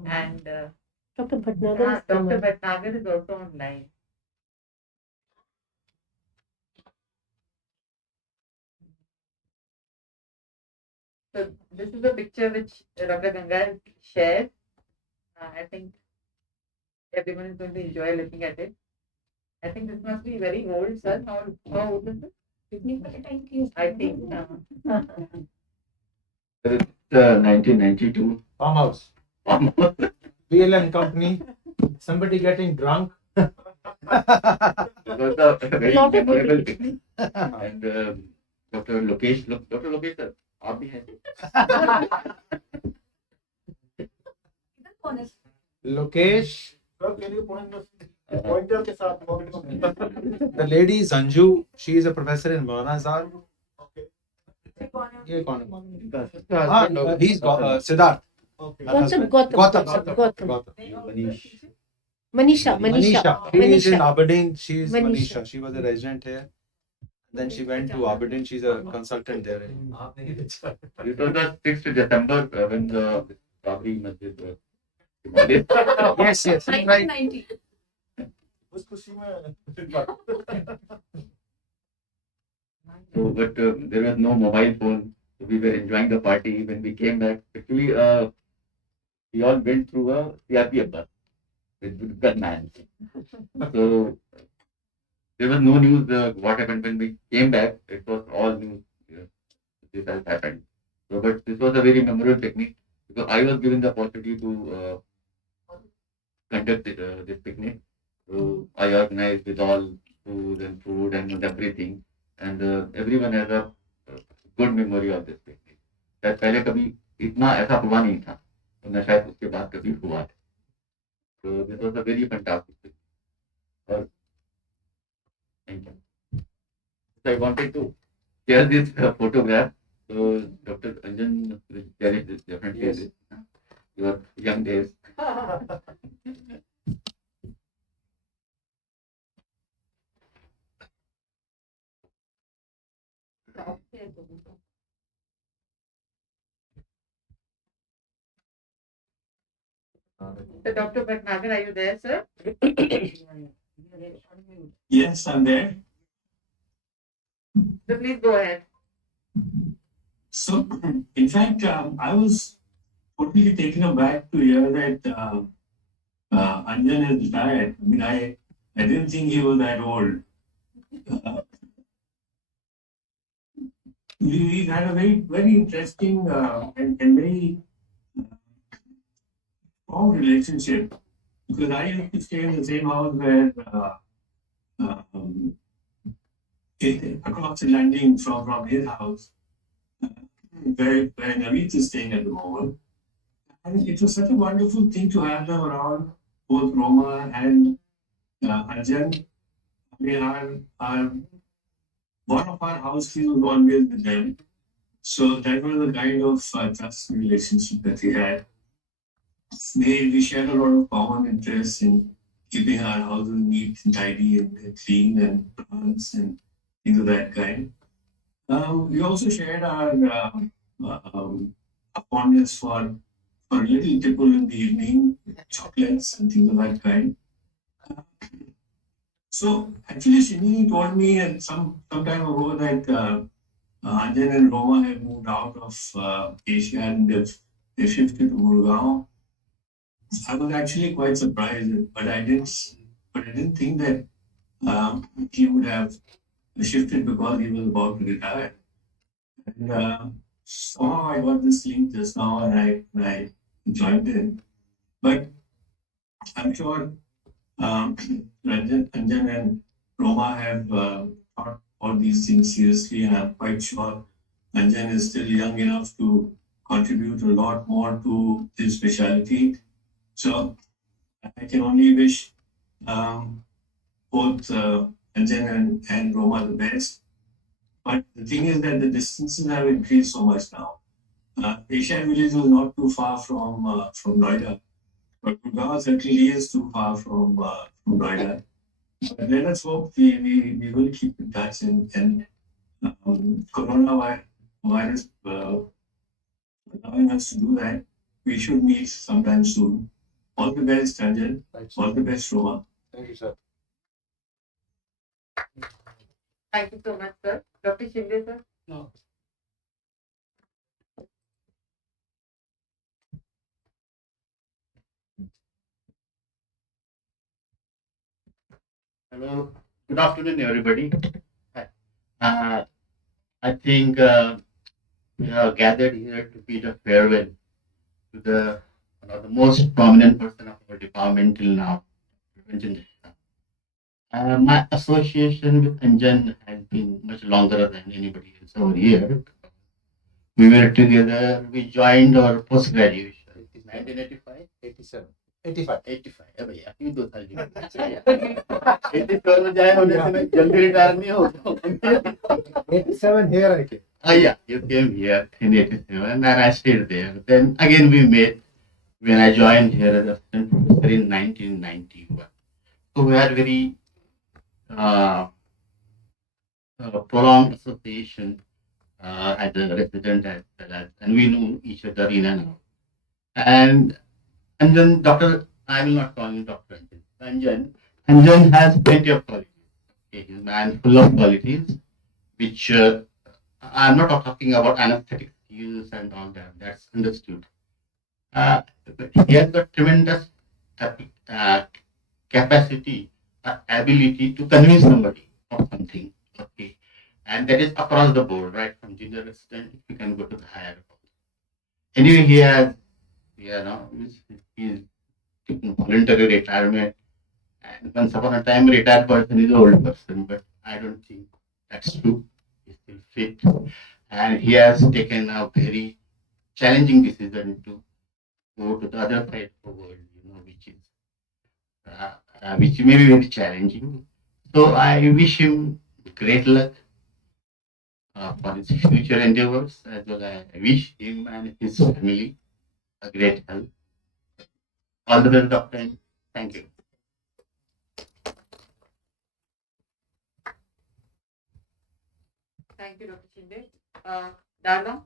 And Dr. Bhatnagar Dr. Bhatnagar is also online. So this is a picture which Dr. Ganga shared. I think everyone is going to enjoy looking at it. I think this must be very old, sir. How old is it? I think. It's 1992. Farmhouse. BLN company. Somebody getting drunk. It was a very memorable picnic. And Dr. Lokesh, Dr. Lokesh, sir, आप भी हैं? Lokesh. Can you point the pointer के साथ? The lady is Anju. She is a professor in Varanasi. ये कौन है? He's Siddharth. Gautam. Manisha. She is in Aberdeen. She is Manisha. She was a resident here. Then she went to Aberdeen. She's a consultant there. It was the 6th December when the Babri Masjid was. Yes, right. 1990. उस खुशी में So, but there was no mobile phone. So we were enjoying the party. When we came back, actually, we all went through a CRPF bus with gunmen. So there was no news. What happened when we came back? It was all news. This has happened. So, but this was a very memorable technique So I was given the opportunity to conduct this picnic. So I organized with all food and everything, and everyone has a good memory of this picnic. शायद पहले कभी इतना ऐसा हुआ नहीं था, तो न शायद उसके बाद कभी हुआ था. So this was a very fantastic picnic. और thank you. So I wanted to share this photograph. So Dr. Anjan will cherish this definitely. Yes. This, your young days. So Dr. Bhatnagar, are you there, sir? Yes, I'm there. So please go ahead. So, in fact, I was totally taken aback to hear that Anjan has retired. I mean, I didn't think he was that old. Uh, we had a very interesting and very strong relationship because I used to stay in the same house where across the landing from his house, where Naveed is staying at the moment. And it was such a wonderful thing to have them around, both Roma and Anjan. I mean, one of our house keys was always with them. So that was the kind of trust relationship that we had. We shared a lot of common interests in keeping our houses neat and tidy and clean and plants and things of that kind. We also shared our fondness for a little tipple in the evening, chocolates and things of that kind. So actually, Shini told me some time ago that Anjan and Roma have moved out of Asia and they've shifted to Gurgaon. I was actually quite surprised, but I didn't think that he would have shifted because he was about to retire. And somehow I got this link just now and I joined in. But I'm sure Anjan and Roma have thought all these things seriously, and I'm quite sure Anjan is still young enough to contribute a lot more to his specialty. So I can only wish both Anjan and Roma the best. But the thing is that the distances have increased so much now. Asia Village was not too far from Noida, but Gurgaon certainly is too far from Noida. But let us hope we will keep in touch and coronavirus allowing us to do that. We should meet sometime soon. All the best, Anjan. All the best, Roma. Thank you, sir. Thank you so much, sir. Dr. Shinde, sir. No. Hello, good afternoon, everybody. I think we are gathered here to bid a farewell to one of the most prominent person of our department till now, Anjan. My association with Anjan has been much longer than anybody else over here. We were together, we joined our post graduation. 1985? 87. 85. 85. अबे यार, क्यों 2 साल की 87 में जाए होने से मैं जल्दी रिटायर नहीं हो. 87 here I came. Yeah, you came here in 87 and I stayed there. Then again we met when I joined here as assistant professor in 1991. So we had very prolonged association as a resident as well as, and we knew each other in and out. And then I will not call him Dr. Anjan. Anjan has plenty of qualities. Okay, he's a man full of qualities, which I'm not talking about anesthetic skills and all that. That's understood. But he has got tremendous capacity, ability to convince somebody of something. Okay, and that is across the board, right? From junior assistant, you can go to the higher level. Anyway, he has he's taking voluntary retirement. And once upon a time, retired person is an old person, but I don't think that's true. He's still fit, and he has taken a very challenging decision to go to the other side of the world, which may be very challenging. So I wish him great luck for his future endeavors, as well as I wish him and his family a great health. All the best, doctor. And thank you. Thank you, Dr. Shinde. Darla?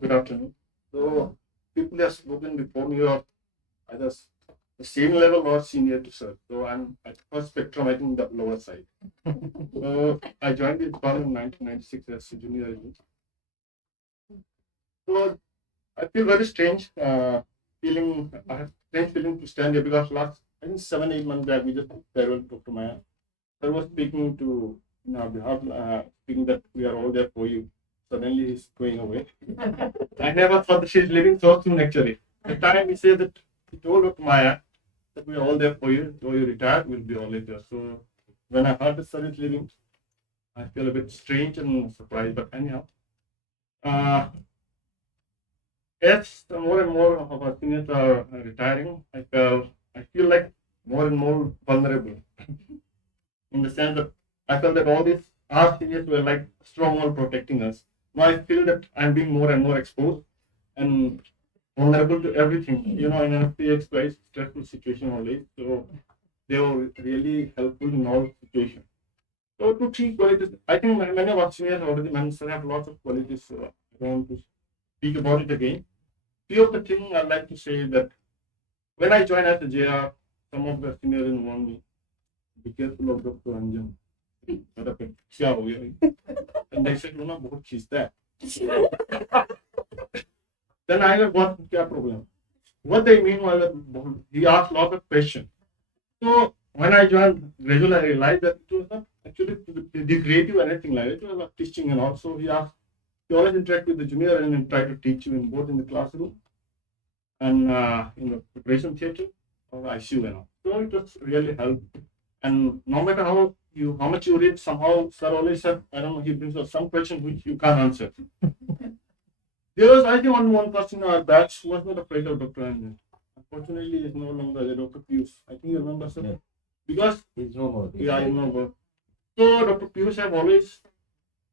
Good afternoon. So, people have spoken before me are either the same level or senior to sir. So, I'm at first spectrum, I think the lower side. So, I joined the department in 1996 as a junior agent. So, I feel very strange feeling. I have strange feeling to stand here because last, I think 7-8 months back, we just farewell to Dr. Maya. Sir was speaking to in our behalf, speaking that we are all there for you. Suddenly he's going away. I never thought that she's leaving so soon actually. The time he said that he told Dr. Maya that we are all there for you, though you retired, we'll be always there. So when I heard that sir is leaving, I feel a bit strange and surprised, but anyhow. As more and more of our seniors are retiring, I feel like more and more vulnerable in the sense that I felt that all these our seniors were like strong wall protecting us. Now I feel that I'm being more and more exposed and vulnerable to everything. In an FPX very stressful situation always. So they were really helpful in all situations. So two, three qualities. I think many of our seniors already mentioned have lots of qualities. So I don't want to speak about it again. Few of the things I'd like to say that when I joined as a JR, some of the seniors warned me, be careful of Dr. Anjan. And they said, Luna, बहुत खींचता है. Then I got what problem? What they mean was that he asked lots of questions. So when I joined gradually, I realized that it was not actually the creative or anything like it. It was about teaching and also he always interact with the junior and try to teach you in both in the classroom and in the preparation theater or ICU and all. So it was really helped. And no matter how much you read, somehow sir always said, I don't know, he brings up some question which you can't answer. There was, I think, only one person in our batch who was not afraid of Dr. Anjan. Unfortunately, he's no longer there, Dr. Pius. I think you remember, sir? Yeah. Because he's no more. Yeah, he's no more. So Dr. Pius have always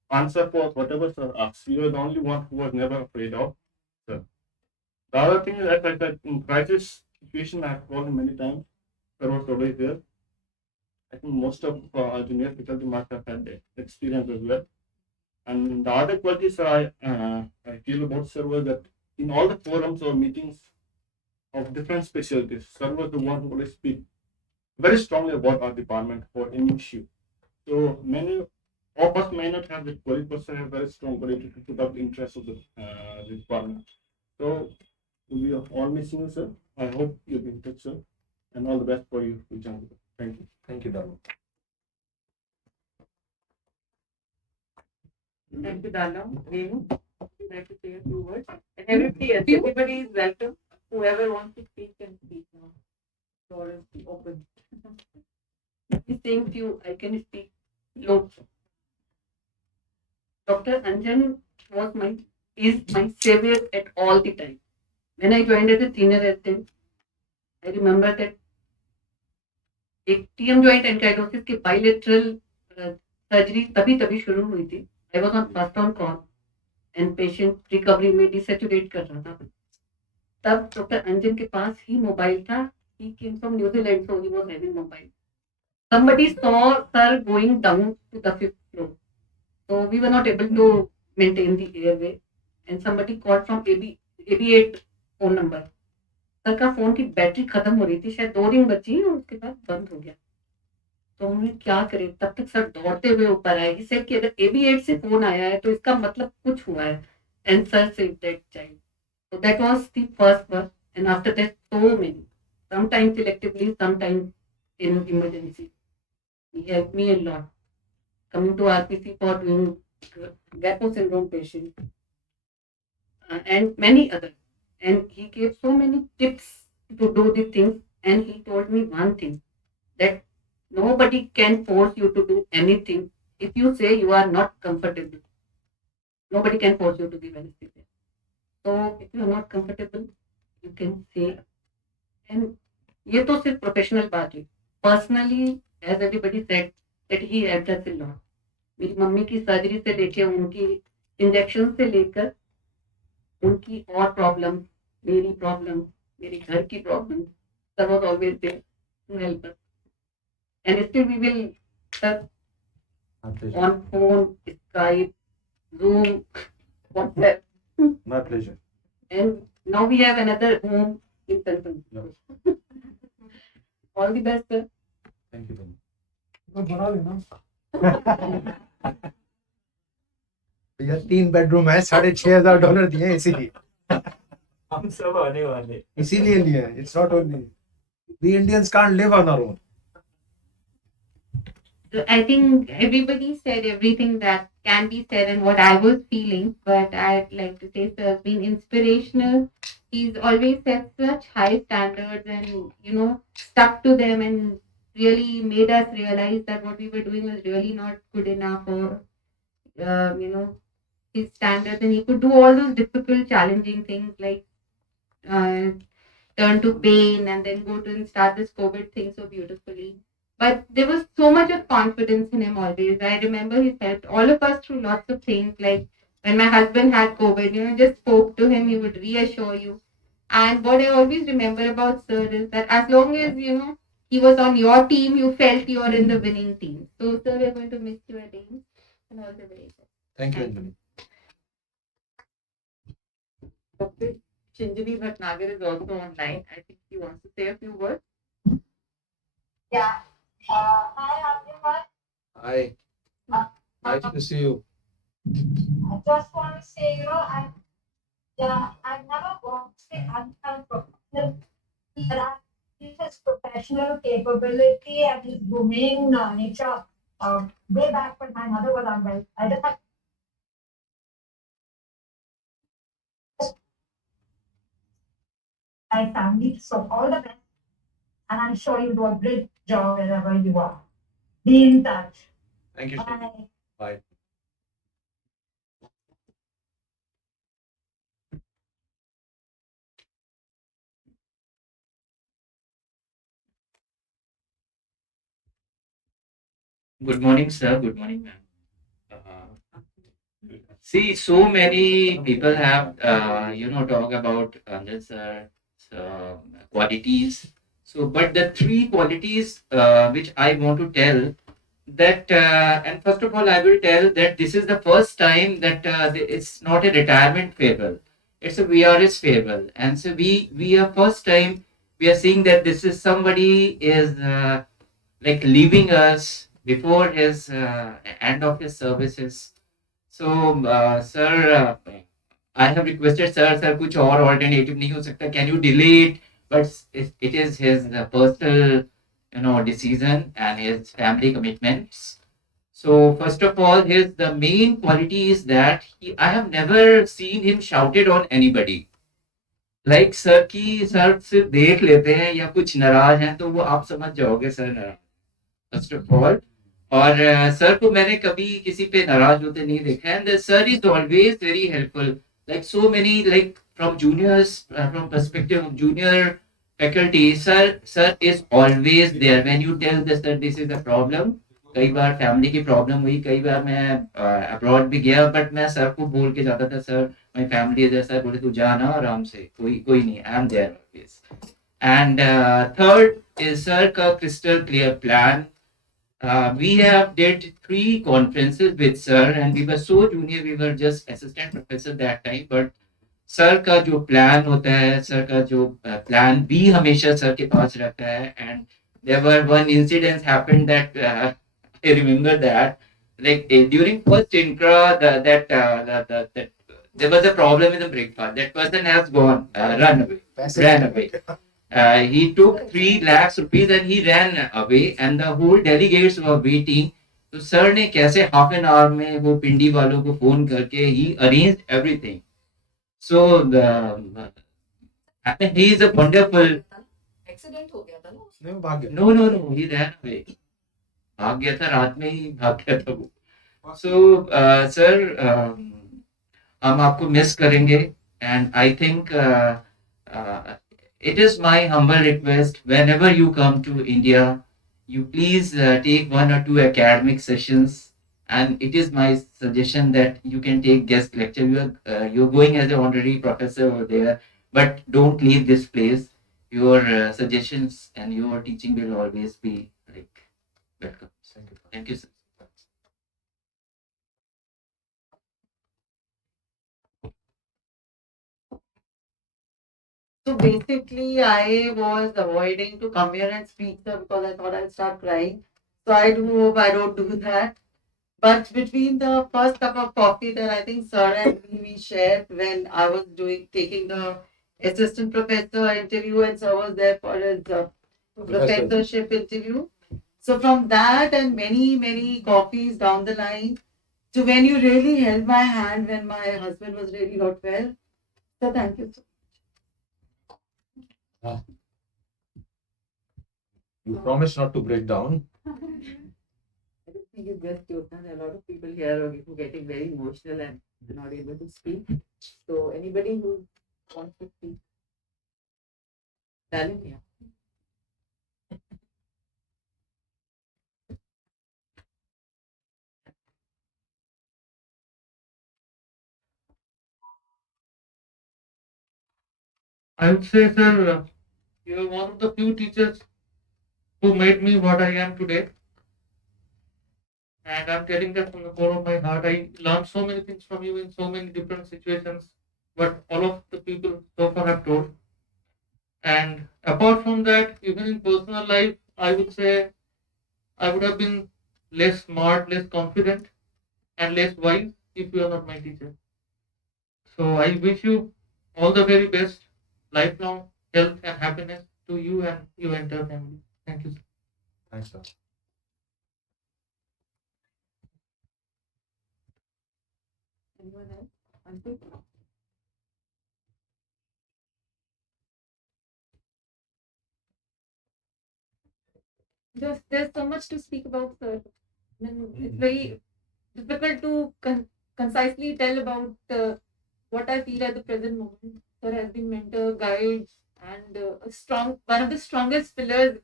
answered for whatever sir asks. He was the only one who was never afraid of sir. The other thing is that in crisis situation, I have called him many times. Sir was always there. I think most of our junior faculty must have had that experience as well. And the other qualities I feel about sir was that in all the forums or meetings of different specialties, sir was the one who always speak very strongly about our department for any issue. So many of us may not have the quality, but sir have very strong quality to put up the interest of the department. So we are all missing you, sir. I hope you'll be in touch, sir. And all the best for you, Anjan. Thank you. Thank you, Darla. Thank you, Darla. Renu, I'd like to say a few words. And everybody is welcome. Whoever wants to speak can speak now. Floor is open. Saying few, I can speak low. Dr. Anjan is my savior at all the time. When I joined as a senior resident, I remember that एक TM joint ankylosis के bilateral surgery तभी शुरू हुई थी. I was on first on call and patient recovery में desaturate कर रहा था. तब डॉक्टर अंजन के पास ही मोबाइल था. He came from New Zealand, so he was having mobile. Somebody saw sir going down to the 5th floor. So we were not able to maintain the airway. And somebody called from AB8 phone number. Sir का phone की battery खत्म हो रही थी, शायद 2 ring बची और उसके बाद बंद हो गया. तो हमने क्या करें, तब तक सर दौड़ते हुए ऊपर आए. He said कि अगर AB8 से फोन आया है तो इसका मतलब कुछ हुआ है. And sir saved that child. So that was the first one. And after that, so many. Sometimes selectively, sometimes in emergency. He helped me a lot. coming to RPC for doing Gappo syndrome patient, and many others. And he gave so many tips to do the things. And he told me one thing, that nobody can force you to do anything. If you say you are not comfortable, nobody can force you to give anesthesia. So if you are not comfortable, you can say. And ये तो सिर्फ professional बात है. Personally as everybody said that he helped us a lot. मेरी mummy की surgery से लेके उनकी इंजेक्शन से लेकर उनकी और प्रॉब्लम, मेरी प्रॉब्लम, मेरे घर की problem, sir was always there to help us. And still we will on phone, Skype, Zoom, WhatsApp. My pleasure. And now we have another home in Telford. All the best, sir. Thank you. बना लेना। भैया 3 bedroom है, $6,500 दिए हैं इसीलिए। हम सब आने वाले। इसीलिए लिए हैं। It's not only we Indians can't live on our own. I think everybody said everything that can be said and what I was feeling, but I'd like to say sir has been inspirational. He's always set such high standards and stuck to them and really made us realize that what we were doing was really not good enough or his standards, and he could do all those difficult, challenging things like turn to pain and then go to and start this COVID thing so beautifully. But there was so much of confidence in him always. I remember he's helped all of us through lots of things. Like when my husband had COVID, just spoke to him, he would reassure you. And what I always remember about Sir is that as long as, he was on your team, you felt you are in the winning team. So, Sir, we're going to miss you again. And all the very best. Thank you, Anjali. Dr. Shinjini Bhatnagar is also online. I think he wants to say a few words. Yeah. Hi, everyone. Hi. Nice to see you. I just want to say, I've never worked with Anjan professional, but I see his professional capability and his humane nature way back when my mother was unwell. I just had my family, so all the best, and I'm sure you do a great job wherever you are. Be in touch. Thank you. Bye. Bye. Good morning, sir. Good morning, ma'am. See, so many people have, talk about Anjan sir's qualities. So, but the 3 qualities which I want to tell that, and first of all, I will tell that this is the first time that it's not a retirement farewell. It's a VRS farewell. And so we are first time we are seeing that this is somebody is like leaving us before his end of his services. So, sir, I have requested sir, कुछ और alternative नहीं हो सकता. Can you delay it? But it is his personal, decision and his family commitments. So, first of all, the main quality is that I have never seen him shouted on anybody. Like sir की sir सिर्फ देख लेते हैं या कुछ नाराज हैं तो वो आप समझ जाओगे सर नाराज. First of all. और सर को मैंने कभी किसी पे नाराज होते नहीं देखा. And sir is always very helpful. Like so many, like from juniors, from perspective of junior faculty, sir is always there. When you tell the sir this is a problem, कई बार फैमिली की problem हुई, कई बार मैं abroad भी गया, but मैं sir को बोल के जाता था sir my family is sir बोले तू जाना आराम से, कोई नहीं, I am there always. And third is sir का crystal clear plan. We have did 3 conferences with sir and we were so junior, we were just assistant professor that time, but sir का जो plan होता है, sir का जो plan भी हमेशा sir के पास रहता है. And there were one incident happened that I remember that like during first intra that there was a problem with the breakfast. That person has gone ran away. He took 3 lakhs rupees and he ran away, and the whole delegates were waiting. तो sir ने कैसे half an hour में वो पिंडी वालों को phone करके ही arrange everything. So he is a wonderful. Accident हो गया था ना. नहीं वो भाग गया. No no no, he ran away. भाग गया था, रात में ही भाग गया था वो. सो सर, हम आपको मिस करेंगे. And I think it is my humble request, whenever you come to India, you please take one or two academic sessions, and it is my suggestion that you can take guest lecture. You're going as an honorary professor over there, but don't leave this place. Your suggestions and your teaching will always be like welcome. Thank you, sir. So basically, I was avoiding to come here and speak, sir, because I thought I'd start crying. So I do hope I don't do that. But between the first cup of coffee that I think sir and we shared when I was taking the assistant professor interview and sir was there for his professorship interview. So from that and many coffees down the line to when you really held my hand when my husband was really not well. So thank you. You promise not to break down. I don't think it's just you. There are a lot of people here who are getting very emotional and not able to speak. So anybody who wants to speak, tell him here. I would say, sir, you are one of the few teachers who made me what I am today. And I'm telling that from the core of my heart. I learned so many things from you in so many different situations, but all of the people so far have told. And apart from that, even in personal life, I would say I would have been less smart, less confident, and less wise if you are not my teacher. So I wish you all the very best, lifelong health and happiness to you and your entire family. Thank you, sir. Thanks, sir. Anyone else? Ankit? There's so much to speak about, sir. I mean, it's very difficult to concisely tell about what I feel at the present moment. Sir has been mentor, guide, and one of the strongest pillars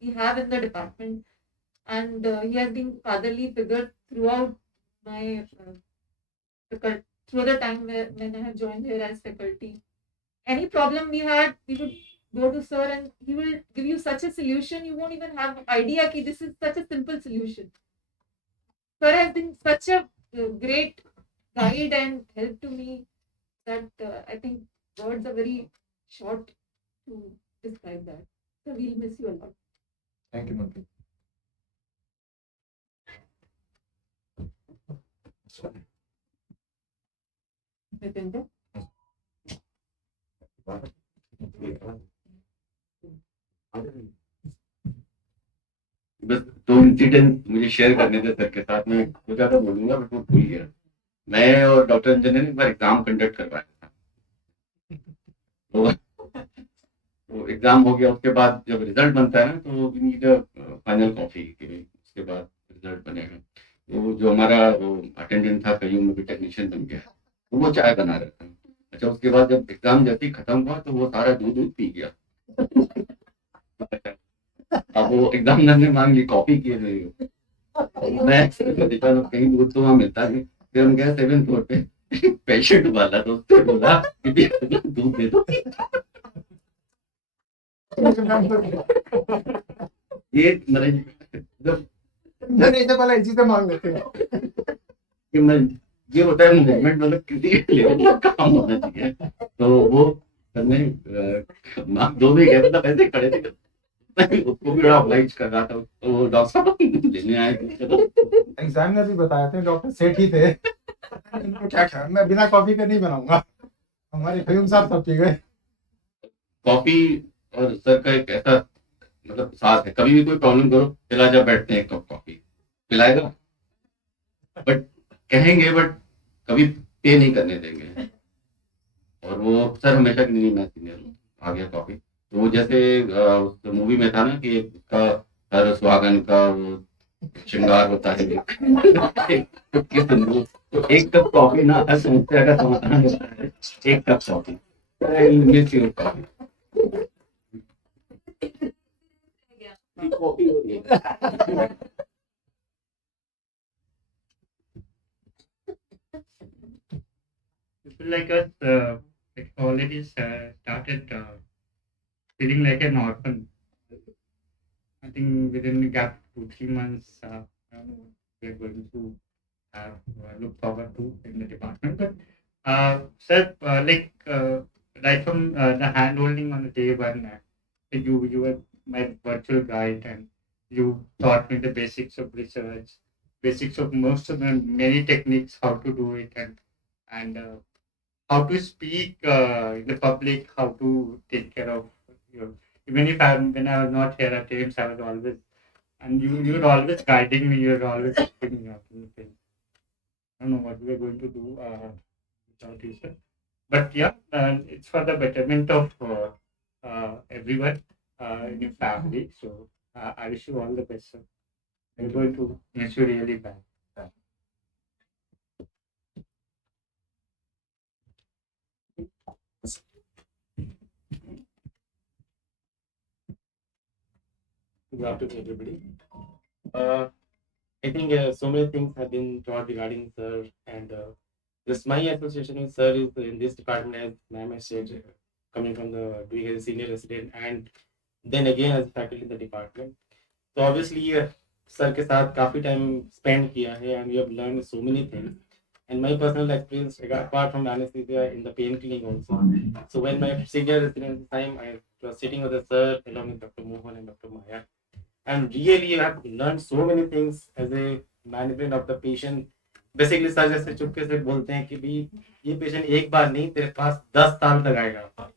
we have in the department. And he has been fatherly figure throughout my through the time when I have joined here as faculty. Any problem we had, we would go to sir and he will give you such a solution you won't even have idea that this is such a simple solution. Sir has been such a great guide and help to me that I think words are very short to describe that. So we'll miss you a lot. Thank you, Manpreet. Nitinja? बस दो incident मुझे share करने थे sir के साथ में. सोचा था बोलूंगा बट वो भूल गया. मैं और डॉक्टर अंजन ने एक बार एग्जाम कंडक्ट करवाया था. तो एग्जाम हो गया. उसके बाद जब रिजल्ट बनता है ना तो we need a final copy. उसके बाद रिजल्ट बनेगा. तो जो हमारा वो अटेंडेंट था कहीं में भी टेक्नीशियन बन गया तो वो चाय बना रहा था. अच्छा उसके बाद जब एग्जाम जैसे ही खत्म हुआ तो वो सारा दूध पी गया. अब वो एग्जामिनर ने मांग ली कॉपी किए थे. मैं देखा तो कहीं दूध तो वहां मिलता नहीं. फिर हम गए 7th फ्लोर पे पेशेंट वाला तो उससे बोला कि दूध दे दो. ये मतलब नहीं तो पहले इसी से मांग लेते हैं कि मैं ये होता है मूवमेंट मतलब किसी लेवल का काम होना चाहिए. तो वो करने दो भी गए मतलब ऐसे खड़े थे. उसको भी बड़ा ऑब्लाइज कर रहा था. तो डॉक्टर साहब लेने आए. एग्जामिनर भी बताए थे डॉक्टर सेठ ही थे. इनको क्या ख्याल, मैं बिना कॉफी के नहीं बनाऊंगा. हमारे फयूम साहब सब पी गए. कॉफी और सर का एक ऐसा मतलब साथ है. कभी भी कोई प्रॉब्लम करो चला जा बैठते हैं एक कप कॉफी पिलाएगा बट कहेंगे बट कभी पे नहीं करने देंगे। और वो सर हमेशा कि नहीं मैं सीनियर हूँ, आ गया कॉफी। तो वो जैसे उस मूवी में था ना कि उसका हर सुहागन का वो श्रृंगार होता है चुटकी सिंदूर। तो एक कप कॉफी ना हर समस्या का समाधान होता है, एक cup coffee. I miss your coffee. Coffee हो रही है। People like us like already started feeling like an orphan. I think within the gap 2-3 months, we are going to look forward to in the department. But sir, right from the hand holding on the day one, you were my virtual guide, and you taught me the basics of research, basics of most of the many techniques, how to do it, and how to speak in the public, how to take care of your. Even if when I was not here at times, I was always, and you were always guiding me. You were always picking me up. I don't know what we are going to do without you, sir. But yeah, it's for the betterment of everyone in your family. So I wish you all the best, sir. I'm going to miss you really bad. Good afternoon, everybody. I think so many things have been taught regarding sir, and just my association with sir is in this department, as ma'am has said, coming from the doing as a senior resident, and then again as faculty in the department. So obviously, sir के साथ काफी time spend किया है, and we have learned so many things. And my personal experience, apart from anesthesia, in the pain clinic also. So when my senior residence time, I was sitting with the sir along with Dr. Mohan and Dr. Maya. And really, I have learned so many things as a management of the patient. Basically sir जैसे चुपके से बोलते हैं कि भी ये patient एक बार नहीं तेरे पास 10 साल तक आएगा।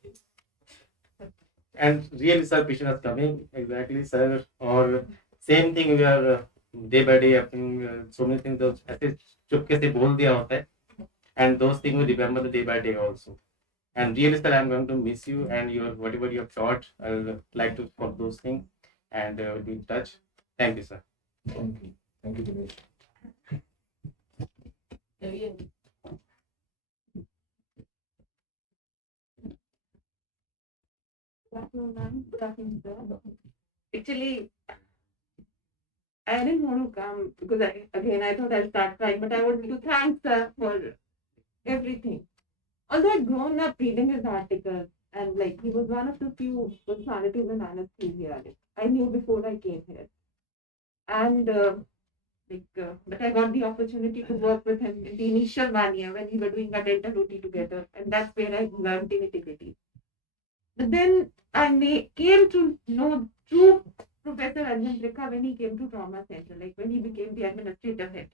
And really, sir, patient is coming exactly, sir. और same thing we are day by day happening. So many things ऐसे चुपके से बोल दिया होता है. And those things we remember the day by day also. And really, sir, I'm going to miss you and your whatever you have taught. I'll like to follow those things and will be in touch. Thank you, sir. Thank you. Thank you, Dinesh. Good afternoon, ma'am. Good afternoon, sir. Actually, I didn't want to come because I thought I'll start crying, but I wanted to thank sir for everything. Although I'd grown up reading his articles, and like he was one of the few personalities in anesthesia I knew before I came here. And but I got the opportunity to work with him in the initial 1 year when we were doing a dental OT together, and that's where I learned the nitty-gritty. But then came to know true Professor Anjan Trikha when he came to Trauma Center, like when he became the administrative head.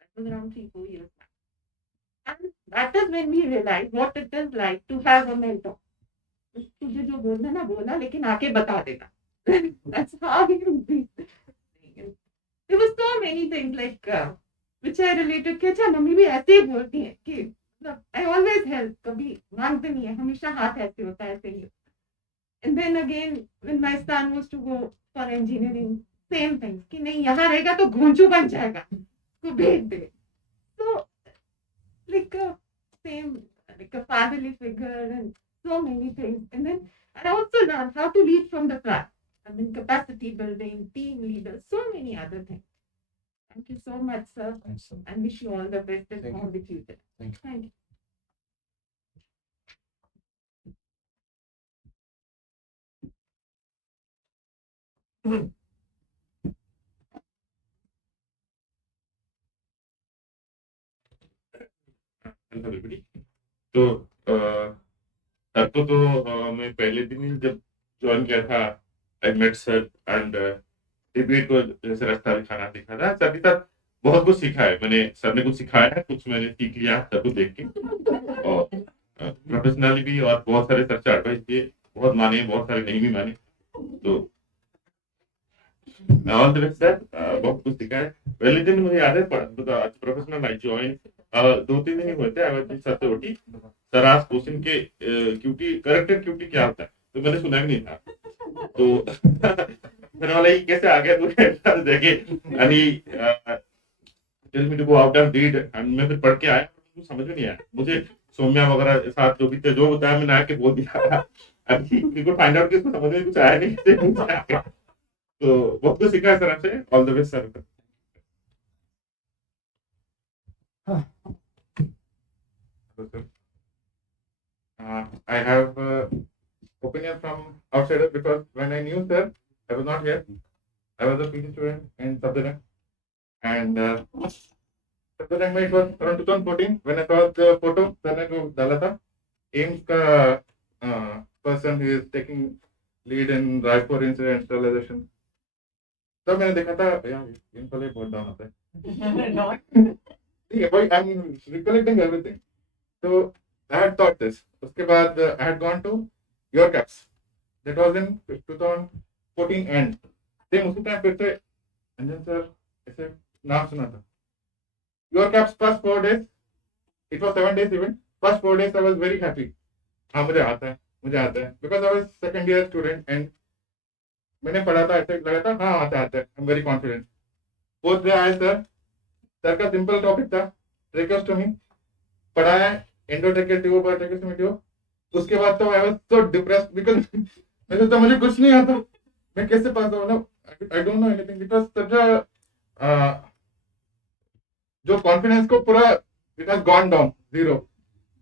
That was around 3-4 years back. And that is when we realized what it is like to have a mentor. तुझे जो बोलना ना बोला लेकिन आके बता देना. That's how he would be. There were so many things like which I related कि अच्छा मम्मी भी ऐसे ही बोलती है कि I always help, कभी मांगते नहीं है, हमेशा हाथ ऐसे होता है ऐसे ही. And then again when my son was to go for engineering, same thing कि नहीं यहाँ रहेगा तो घोंचू बन जाएगा, तो भेज दे. So like a same like a fatherly figure and so many things. And then I also learned how to lead from the front. I mean capacity building, team leader, so many other things. Thank you so much, sir. Thanks, sir. And wish you all the best in Thank all you. the future. Thank you. Thank you. Hello everybody. तो sir तो मैं पहले दिन ही जब join किया था I met sir and debate को जैसे रास्ता दिखाना दिखा था सर के साथ बहुत कुछ सीखा है मैंने सर ने कुछ सिखाया है कुछ मैंने सीख लिया सर को देख के और प्रोफेशनली भी और बहुत सारे सर से एडवाइस दिए बहुत माने बहुत सारे नहीं भी माने तो ऑल द बेस्ट सर, बहुत कुछ सीखा है। पहले दिन मुझे याद है प्रोफेशनल आई ज्वाइन 2-3 दिन ही हुए थे, आई वाज सर से उठी सर आज क्वेश्चन के क्यूटी करेक्टेड क्यूटी क्या होता है, तो मैंने सुना भी नहीं था, तो मैंने बोला ये कैसे आ गया तू देखे आणि tell me to go out and read, and मैं फिर पढ़ के आया, मुझे समझ में नहीं आया, मुझे सौम्या वगैरह के साथ जो भी थे जो बताया मैंने आके बोल दिया, अभी वी कुड फाइंड आउट कि इसको समझ में कुछ आया नहीं, तो बहुत कुछ सीखा है सर आपसे, all the best sir. I have opinion from outsiders because when I knew sir, I was not here. I was a PG student in Sabdurang, and Sabdurang it was around 2014 when I saw the photo. Sir ने जो डाला था, AIMS का person who is taking lead in Raipur industrialization. तब मैंने देखा था यार इनका लिए बहुत डाउन होता है। ठीक है भाई, I'm recollecting everything. So I had thought this. उसके बाद I had gone to your caps. That was in 2014 end. Then उसी टाइम फिर से अंजन सर ऐसे नाम सुना था. Your caps first 4 days. It was 7 days event. First 4 days I was very happy. हाँ मुझे आता है. Because I was second year student and मैंने पढ़ा था ऐसे लगा था हाँ आता है. I'm very confident. Fourth day आया सर का सिंपल टॉपिक था ट्रेकोस्टोमी पढ़ाया एंडोट्रेकियोटोमी ट्रेकोस्टोमी। उसके बाद तो I was so depressed because मैंने तो मुझे कुछ नहीं आता, मैं कैसे पास होऊंगा, I don't know anything. It was such a जो कॉन्फिडेंस को पूरा it has gone down zero,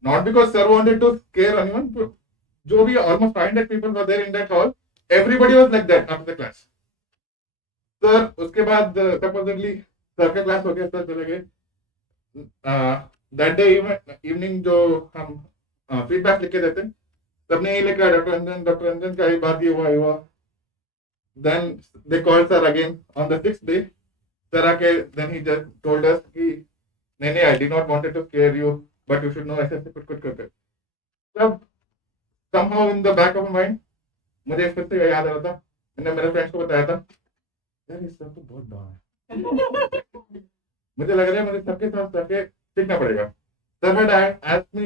not because sir wanted to scare anyone, जो भी almost 500 people were there in that hall, everybody was like that after the class. Sir उसके बाद supposedly sir का class हो गया, sir चले गए। That day evening जो हम फीडबैक लिख के देते सबने यही लिखा डॉक्टर अंजन का ही बात ये हुआ। Then they called sir again on the 6th day. Sir आके then he just told us कि नहीं I did not wanted to scare you but you should know ऐसे कुछ करके। तब somehow in the back of my mind मुझे फिर से याद आ रहा था, मैंने मेरे फ्रेंड्स को बताया था यार इस सर तो बहुत डाउन है, मुझे लग रहा है मुझे सबके साथ करके सीखना पड़ेगा। Sir had asked me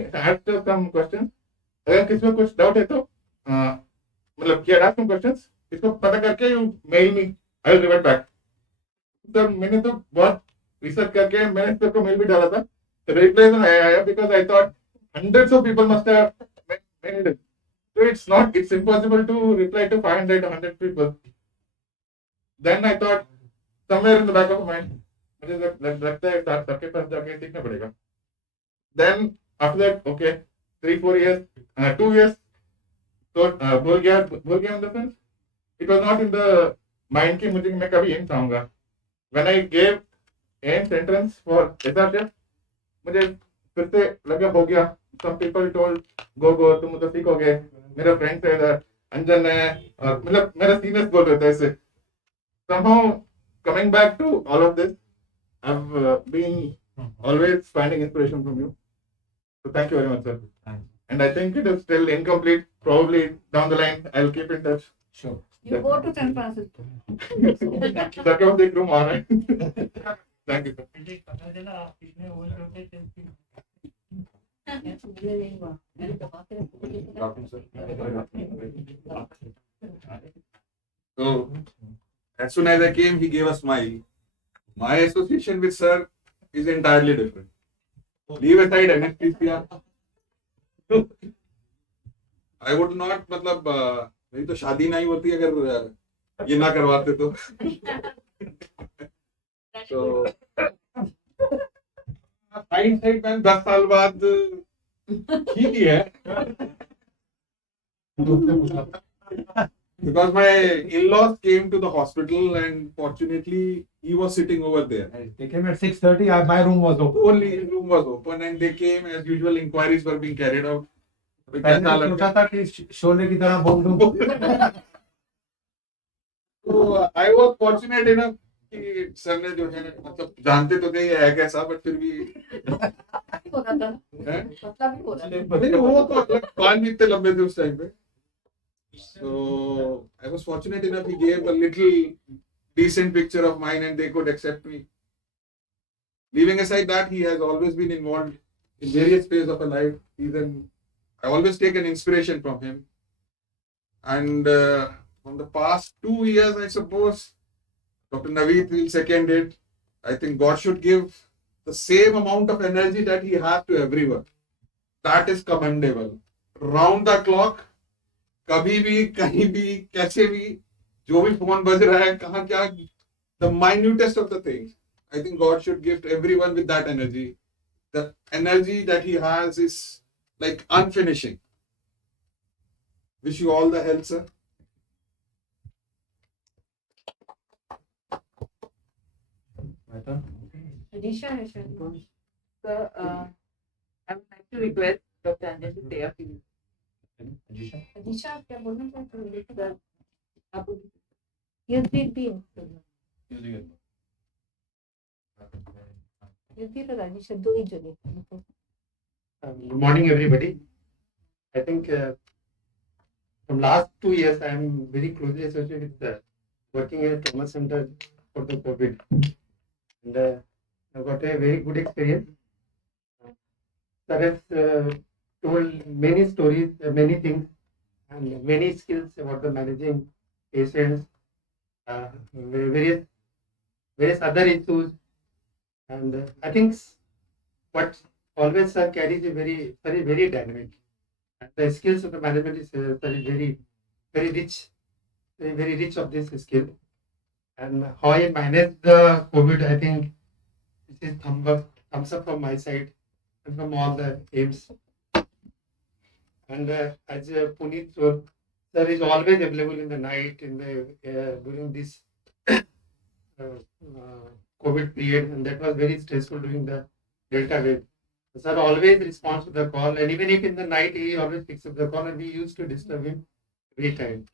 some questions, अगर किसी में कुछ डाउट है तो मतलब कि ask some questions, इसको पता करके you mail me, I will revert back. Sir मैंने तो बहुत रिसर्च करके मैंने सर को मेल भी डाला था, रिप्लाई तो नहीं आया because I thought hundreds of people must have meld it, so it's impossible to reply to 500 or 100 people. Then I thought somewhere in the back of my mind मुझे लगता है सबके पास जाके सीखना पड़ेगा। Then after that okay 3-4 years 2 years तो भूल गया in the sense it was not in the mind कि मुझे मैं कभी एम्स आऊंगा। When I gave AIMS entrance for SRCF मुझे फिर से लगा हो गया। Some people told go तुम तो सीखोगे, मेरा फ्रेंड है इधर अंजन है और मतलब मेरा सीनियर्स बोल रहे थे ऐसे। Somehow coming back to all of this, I've been always finding inspiration from you. So thank you very much, sir. And I think it is still incomplete. Probably down the line, I'll keep in touch. Sure. You go to San Francisco. Sir, के पास एक room आ रहा है। Thank you, So, as soon as I came, he gave a smile. My association with sir is entirely different. Leave aside anesthesia. I would not, मतलब मेरी तो शादी नहीं होती अगर ये ना करवाते तो। So, hindsight में 10 साल बाद ठीक ही है। because my in-laws came to the hospital and fortunately he was sitting over there. They came at 6:30. My room was open. Only his room was open and they came as usual. Inquiries were being carried out. पहले सोचा था कि शोले की तरह बोल दूं। So I was fortunate enough कि sir ने जो है मतलब जानते तो थे ये है कैसा बट फिर भी नहीं वो तो कान भी इतने लंबे थे उस टाइम पे। So I was fortunate enough he gave a little decent picture of mine and they could accept me. Leaving aside that, he has always been involved in various phases of a life. I always take an inspiration from him. And from the past 2 years, I suppose, Dr. Naveed will second it. I think God should give the same amount of energy that he has to everyone. That is commendable. Round the clock, कभी भी कहीं भी कैसे भी जो भी phone बज रहा है कहाँ क्या the minutest of the things. I think God should gift everyone with that energy. The energy that he has is like unfinishing. Wish you all the health, sir. Adisha, sir, I would like to request Dr. Anjan to say a few. अजीशा आप क्या बोलना चाहते हो Sir, आप युद्धवीर भी है युद्धवीर और अजीशा दो ही जगह Good morning, everybody. I think from last 2 years, I am very closely associated with working in a trauma center for the COVID, and I've got a very good experience. Sir has told many stories, many things, and many skills about the managing patients, various other issues, and I think what always sir carries a very dynamic. And the skills of the management is very rich, very rich of this skill. And how I managed the COVID, I think this is thumbs up from my side and from all the teams. And as Puneet told, sir is always available in the night, in the during this COVID period, and that was very stressful during the Delta wave. Sir always responds to the call, and even if in the night he always picks up the call, and we used to disturb him every time.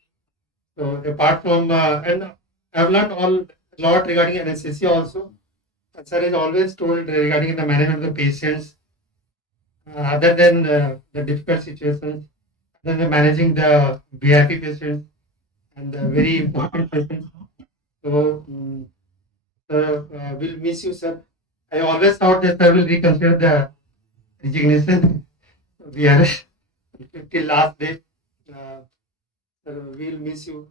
So apart from and I've learned a lot regarding anesthesia also. Sir is always told regarding the management of the patients, other than the difficult situations, other than managing the VIP patients and the very important patients. So, sir, we'll miss you, sir. I always thought that sir will reconsider the resignation. We are till last day. Sir, we'll miss you.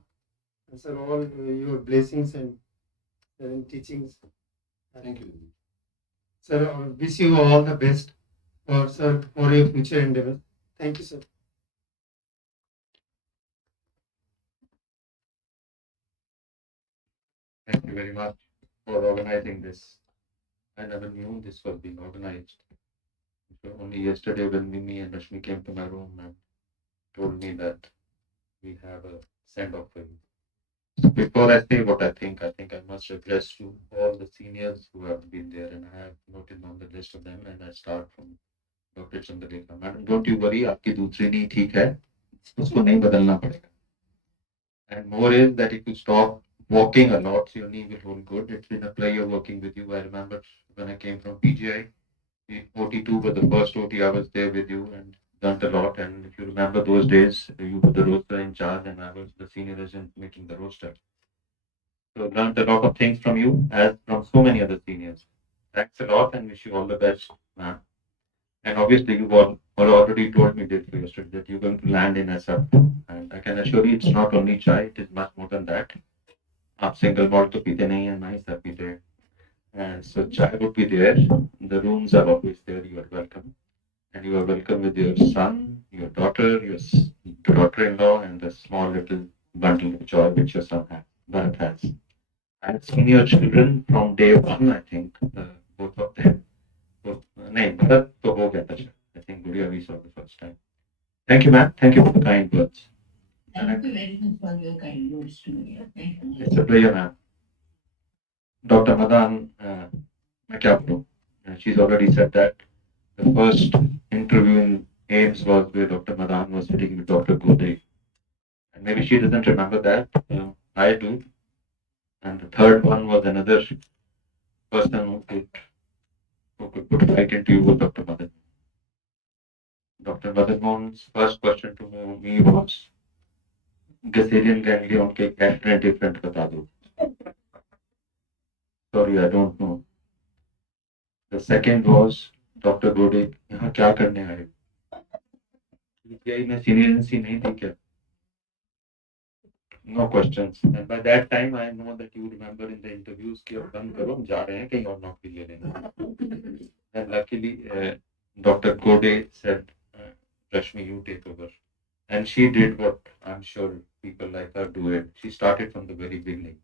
And sir, all your blessings and teachings. Thank you. Sir, I wish you all the best for your future endeavors. Thank you, sir. Thank you very much for organizing this. I never knew this was being organized. So only yesterday when Mimi and Rashmi came to my room and told me that we have a send-off for you. So before I say what I think I must address to all the seniors who have been there, and I have noted on the list of them, and I start from Dr. Chandrika. Madam, don't you worry, आपकी दूसरी नी ठीक है, उसको नहीं बदलना पड़ेगा. And more is that if you stop walking a lot, so your knee will hold good. It's been a pleasure working with you. I remember when I came from PGI, the OT2 was the first OT I was there with you and learned a lot. And if you remember those days, you were the roster in charge and I was the senior resident making the roster. So learned a lot of things from you as from so many other seniors. Thanks a lot and wish you all the best, ma'am. And obviously you all already told me this yesterday that you're going to land in SF. And I can assure you it's not only chai, it is much more than that. आप single malt तो पीते नहीं हैं, ना ही sir पीते हैं. And so chai would be there. The rooms are always there. You are welcome. And you are welcome with your son, your daughter, your daughter-in-law, and the small little bundle of joy which your son has, Bharat has. I've seen your children from day one, I think, both of them. नहीं, Bharat तो हो गया था. I think Gudiya we saw the first time. Thank you, ma'am. Thank you for the kind words. Thank you very much for your kind words to me. It's a pleasure, ma'am. Dr. Madan, मैं क्या बोलूं? She's already said that the first interview in AIMS was where Dr. Madan was sitting with Dr. Gode. And maybe she doesn't remember that. I do. And the third one was another person who could put right into you was Dr. Madan. Dr. Madan Mohan's first question to me was, Gazillion ganglion के different बता दो. sorry, I don't know. The second was Dr. Gode. यहाँ क्या करने आए? PGI में senior नहीं थी क्या? No questions. And by that time, I know that you remember in the interviews कि अब बंद करो, हम जा रहे हैं कहीं और नौकरी ले लेंगे. And luckily, Dr. Gode said, Rashmi, you take over. And she did what I'm sure people like her do it. She started from the very beginning.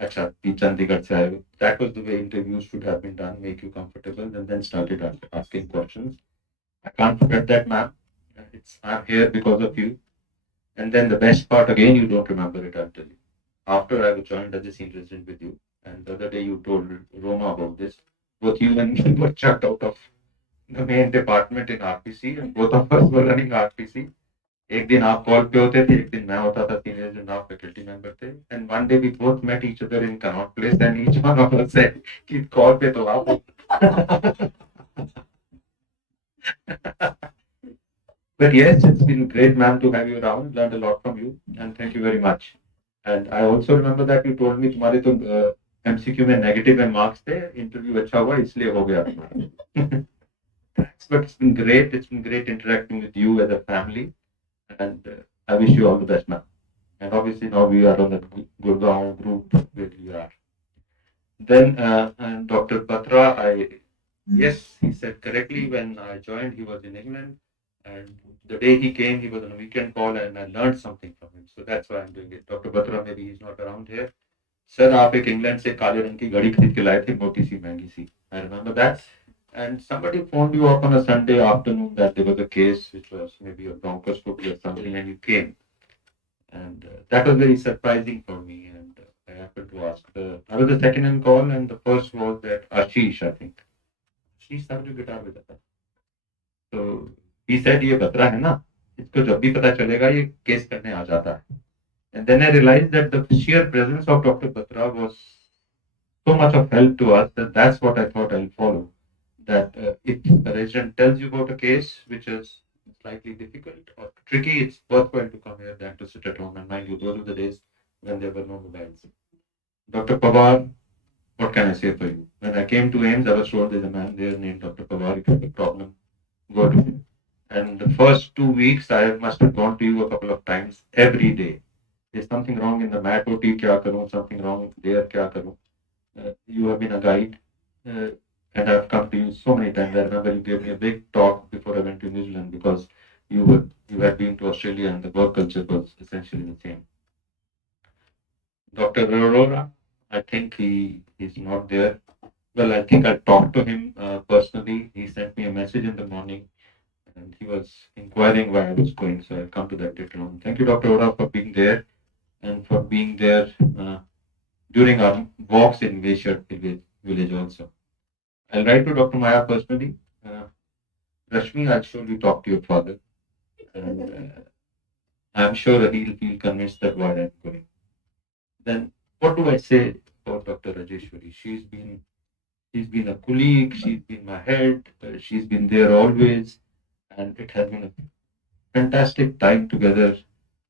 Acha, Chandigarh se aaye ho. That was the way interviews should have been done, make you comfortable, and then started asking questions. I can't forget that, ma'am. I'm here because of you. And then the best part, again, you don't remember it, I'll tell you. After I joined as a senior resident with you, and the other day you told Roma about this, both you and me were chucked out of the main department in RPC, and both of us were running RPC. एक दिन आप call पे होते थे, एक दिन मैं होता था, सीनियर जन आप फैकल्टी मेंबर थे, and one day we both met each other in Connaught Place and each one of us said कि कॉल पे तो आप हो. But yes, it's been great, ma'am, to have you around. Learned a lot from you, and thank you very much. And I also remember that you told me तुम्हारे तो MCQ में negative में marks थे, interview अच्छा हुआ इसलिए हो गया. But it's been great. It's been great interacting with you as a family, and I wish you all the best, ma'am. And obviously now we are on the Gurgaon group where we are. Then and Dr. Batra, yes, he said correctly. When I joined, he was in England, and the day he came, he was on a weekend call, and I learned something from him. So that's why I'm doing it. Dr. Batra, maybe he's not around here. Sir, आप एक England से काले रंग की घड़ी खरीद के लाए थे, मोटी सी महंगी सी. I remember that. And somebody phoned you up on a Sunday afternoon that there was a case which was maybe a Broncos football or something, and you came. And that was very surprising for me. And I happened to ask. I was the second in call, and the first was that Ashish, I think. Ashish started to guitar with that. So he said, ये बतरा है ना, इसको जब भी पता चलेगा ये case करने आ जाता है. And then I realized that the sheer presence of Dr. Batra was so much of help to us that that's what I thought I'll follow. That if a resident tells you about a case which is slightly difficult or tricky, it's worthwhile to come here than to sit at home. And mind you, those were the days when there were no mobiles. Dr. Pawar, what can I say for you? When I came to AIMS, I was told there's a man there named Dr. Pawar. If you have a problem, go to him. And the first 2 weeks, I must have gone to you a couple of times every day. There's something wrong in the mat OT, kya karoon, something wrong there, kya karoon. You have been a guide, and I've come to you so many times. I remember you gave me a big talk before I went to New Zealand because you had been to Australia and the work culture was essentially the same. Dr. Aurora, I think he's not there. Well, I think I talked to him personally. He sent me a message in the morning and he was inquiring where I was going. So I'll come to that later on. Thank you, Dr. Aurora, for being there and for being there during our walks in Vaishar village also. I'll write to Dr. Maya personally. Rashmi, I'll surely talk to your father. And I'm sure he'll feel convinced that why I'm going. Then what do I say about Dr. Rajeshwari? She's been a colleague, she's been my head, she's been there always, and it has been a fantastic time together.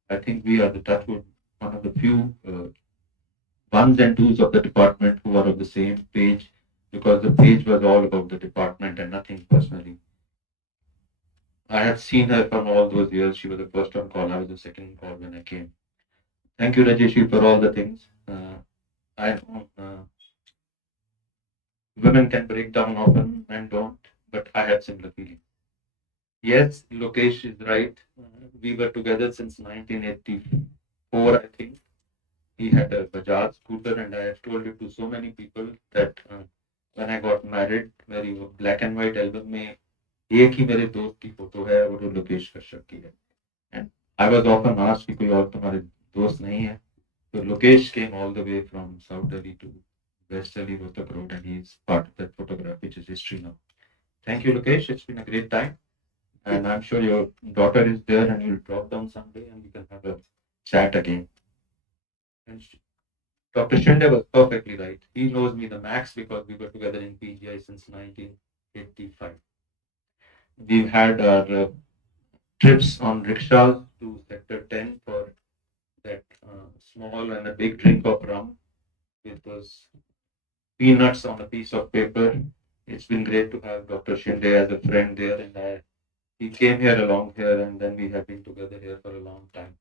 I think we are the Touchwood, one of the few ones and twos of the department who are on the same page, because the page was all about the department and nothing personally. I had seen her from all those years. She was the first on call. I was the second on call when I came. Thank you, Rajeshi, for all the things. I know women can break down often, men don't, but I have similar feelings. Yes, Lokesh is right. We were together since 1984, I think. He had a Bajaj scooter, and I have told it to so many people that when I got married, मेरी वो black and white album में एक ही मेरे दोस्त की photo है और वो लोकेश कश्यप की है. And I was often asked कि कोई और तुम्हारे दोस्त नहीं है. So Lokesh came all the way from South Delhi to West Delhi, Rohtak Road, and he's part of that photograph, which is history now. Thank you, Lokesh. It's been a great time. And I'm sure your daughter is there and you'll drop down someday and we can have a chat again. And Dr. Shinde was perfectly right. He knows me the max because we were together in PGI since 1985. We've had our trips on rickshaws to Sector 10 for that small and a big drink of rum with those peanuts on a piece of paper. It's been great to have Dr. Shinde as a friend there, and he came here along here, and then we have been together here for a long time.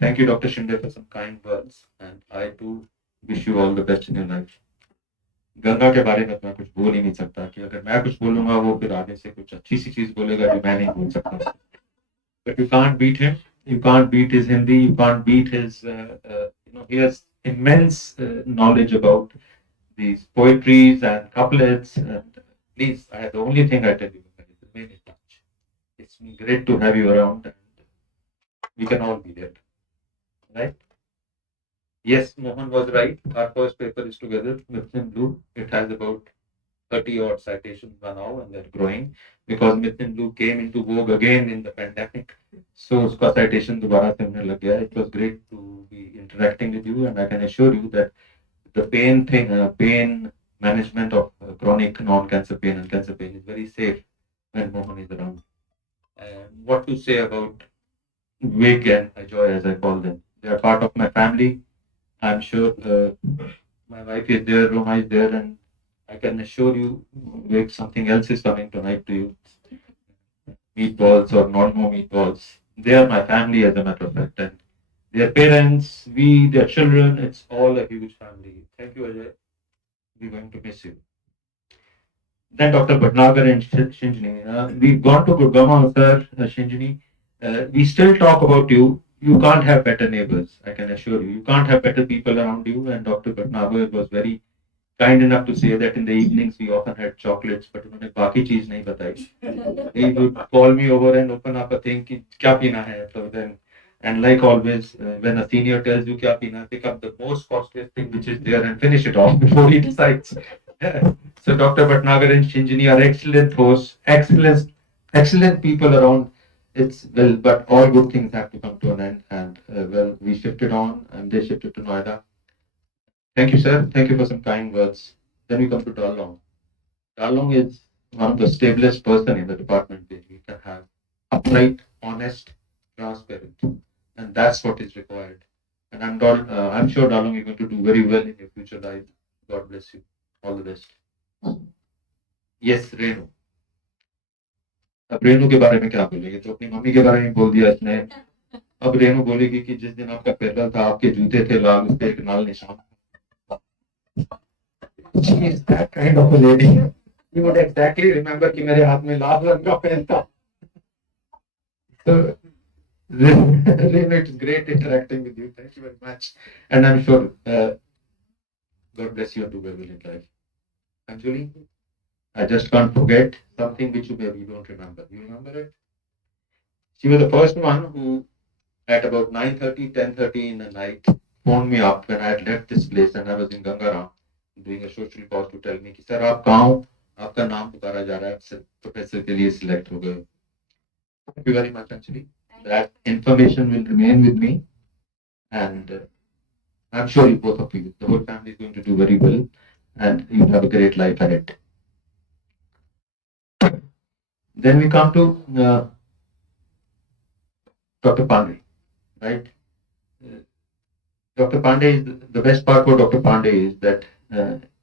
Thank you, Dr. Shinde, for some kind words, and I too wish you all the best in your life. Ganga के बारे में मैं कुछ बोल ही नहीं सकता कि अगर मैं कुछ बोलूंगा वो फिर आगे से कुछ अच्छी सी चीज बोलेगा जो मैं नहीं बोल सकता. But you can't beat him. You can't beat his Hindi. You can't beat his. He has immense knowledge about these poetries and couplets. And please, the only thing I tell you is remain in touch. It's been great to have you around, and we can all be there, right? Yes, Mohan was right. Our first paper is together with Myth Blue. It has about 30 odd citations by now, and they're growing because Myth Blue came into vogue again in the pandemic. So uska citation dobara se hone lag gaya. It was great to be interacting with you, and I can assure you that the pain management of chronic non-cancer pain and cancer pain is very safe when Mohan is around. What to say about Vivek and Ajoy, as I call them? They are part of my family. I'm sure my wife is there, Roma is there, and I can assure you, Vivek, something else is coming tonight to you. Meatballs or normal meatballs. They are my family, as a matter of fact, and their parents, we, their children, it's all a huge family. Thank you, Ajay. We're going to miss you. Then Dr. Bhatnagar and Shinjini. We've gone to Gurgaon, sir, Shinjini. We still talk about you. You can't have better neighbors, I can assure you. You can't have better people around you. And Dr. Bhatnagar was very kind enough to say that in the evenings we often had chocolates, but उन्होंने बाकी चीज नहीं बताई. He would call me over and open up a thing कि क्या पीना है. So then, and like always, when a senior tells you क्या पीना, pick up the most costliest thing which is there and finish it off before he decides. So Dr. Bhatnagar and Shinjini are excellent hosts, excellent people around. It's well, but all good things have to come to an end. And well, we shifted on, and they shifted to Noida. Thank you, sir. Thank you for some kind words. Then we come to Darlong. Darlong is one of the stablest person in the department. We can have upright, honest, transparent, and that's what is required. And I'm sure Darlong you're going to do very well in your future life. God bless you. All the best. Yes, Renu. अब रेनू के बारे में क्या बोलेगी? तो अपनी mummy के बारे में बोल दिया इसने. अब रेनू बोलेगी कि जिस दिन आपका फेयरवेल था आपके जूते थे लाल, उस पे एक लाल निशान. She is that kind of a lady. You would exactly remember कि मेरे हाथ में लाल रंग का पेन था. So, Renu, it's great interacting with you. Thank you very much. And I'm sure God bless you and do well in life. Anjali, I just can't forget something which you maybe don't remember. You remember it? She was the first one who, at about 9:30, 10:30 in the night, phoned me up when I had left this place and I was in Gangaram doing a social call to tell me कि sir आप कहाँ हो? आपका नाम पुकारा जा रहा है, प्रोफेसर के लिए सिलेक्ट हो गए. Thank you very much, Anjali. That information will remain with me, and I'm sure you both of you, the whole family is going to do very well, and you have a great life ahead. Then we come to Dr. Pandey, right? Dr. Pandey, the best part for Dr. Pandey is that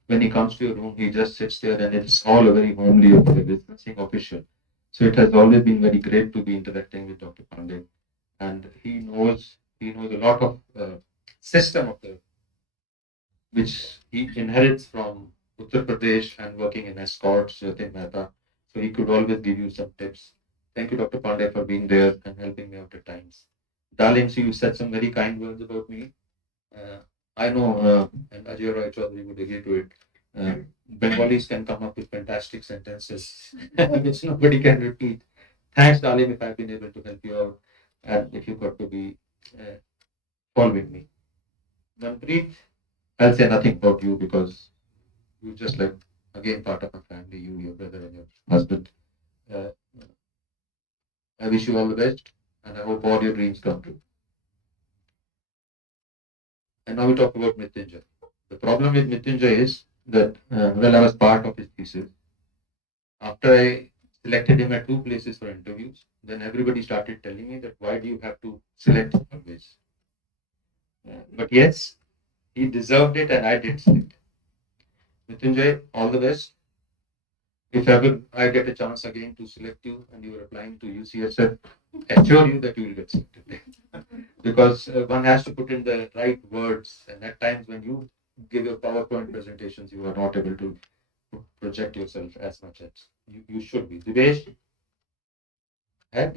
when he comes to your room, he just sits there and it's all a very homely affair. There's nothing official. So it has always been very great to be interacting with Dr. Pandey. And he knows a lot of system of the, which he inherits from Uttar Pradesh and working in escorts, Jatin Mehta. So he could always give you some tips. Thank you, Dr. Pandey, for being there and helping me out at times. Darling, so you said some very kind words about me. I know, and Ajay Roy Chaudhary would agree to it. Bengalis can come up with fantastic sentences which nobody can repeat. Thanks, darling, if I've been able to help you out, and if you got to be following me. Manpreet, I'll say nothing about you because you're just like, again, part of my family, you, your brother, and your husband. I wish you all the best, and I hope all your dreams come true. And now we talk about Mrityunjay. The problem with Mrityunjay is that, well, I was part of his thesis. After I selected him at 2 places for interviews, then everybody started telling me that why do you have to select him always? But yes, he deserved it and I did select. Mrityunjay, all the best. If ever I get a chance again to select you and you are applying to UCSF, assure you that you will get selected. Because one has to put in the right words, and at times when you give your PowerPoint presentations, you are not able to project yourself as much as you should be. Divesh, yeah.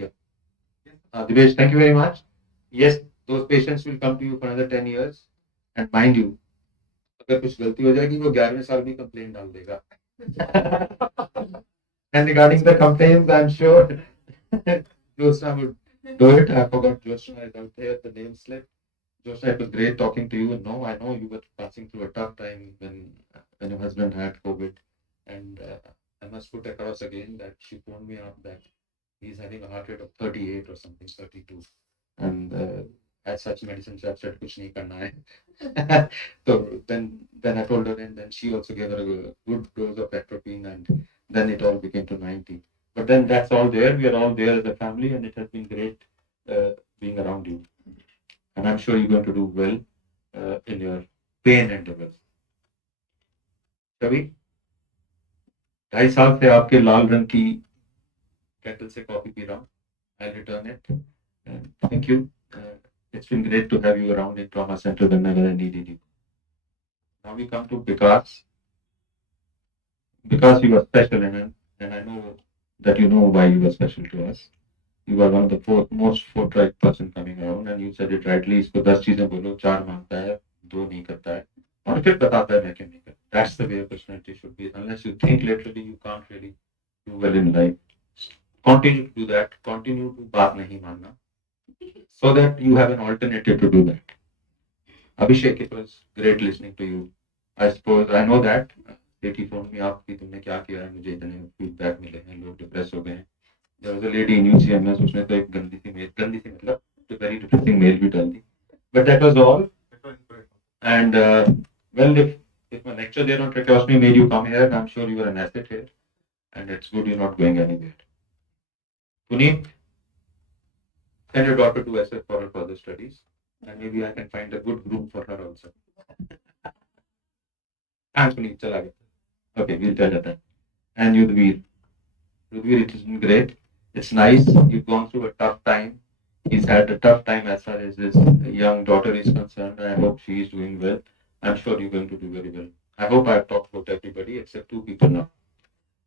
Divesh, thank you very much. Yes, those patients will come to you for another 10 years. And mind you, अगर कुछ गलती हो जाएगी वो 11वें साल में complain डाल देगा. And regarding the complaints, I'm sure Josna would do it. I forgot Josna is out there, the name slip. Josna, it was great talking to you. No, I know you were passing through a tough time when your husband had COVID. And I must put across again that she phoned me up that he's having a heart rate of 38 or something, 32. And as such medicine she said kuch nahi karna hai. So then I told her, and then she also gave her a good dose of atropine, and then it all became to 90. But then that's all there. We are all there as a family, and it has been great being around you. And I'm sure you're going to do well in your pain endeavors. कभी 2.5 साल से आपके लाल रंग की kettle से coffee P रहा हूँ. I'll return it. Thank you. It's been great to have you around in trauma center whenever I needed you. Now we come to Vikas. Because you are special, and I know that you know why you are special to us. You are one of the most forthright person coming around, and you said it rightly. इसको 10 चीजें बोलो, 4 मानता है, 2 नहीं करता है, और फिर बताता है मैं क्यों नहीं करता. That's the way a personality should be. Unless you think laterally, you can't really do well in life. Continue to do that. Continue to बात नहीं मानना, so that you have an alternative to do that. Abhishek, it was great listening to you. I suppose I know that. बेटी phone में आपकी तुमने क्या किया है, मुझे इतने फीडबैक मिले हैं, लोग डिप्रेस हो गए हैं. There was a lady in UCMS, उसने तो एक गंदी सी मतलब तो very depressing mail भी डाल दी. But that was all. And well, if my lecture there on tracheostomy made you come here, I'm sure you are an asset here, and it's good you're not going anywhere. Puneet, send your daughter to SF for her further studies, and maybe I can find a good group for her also. Thanks, Puneet. चला गया. Okay, we'll tell her that. And Yudhvir, it has been great. It's nice. You've gone through a tough time. He's had a tough time as far as his young daughter is concerned. I hope she is doing well. I'm sure you're going to do very well. I hope I've talked about everybody except 2 people now.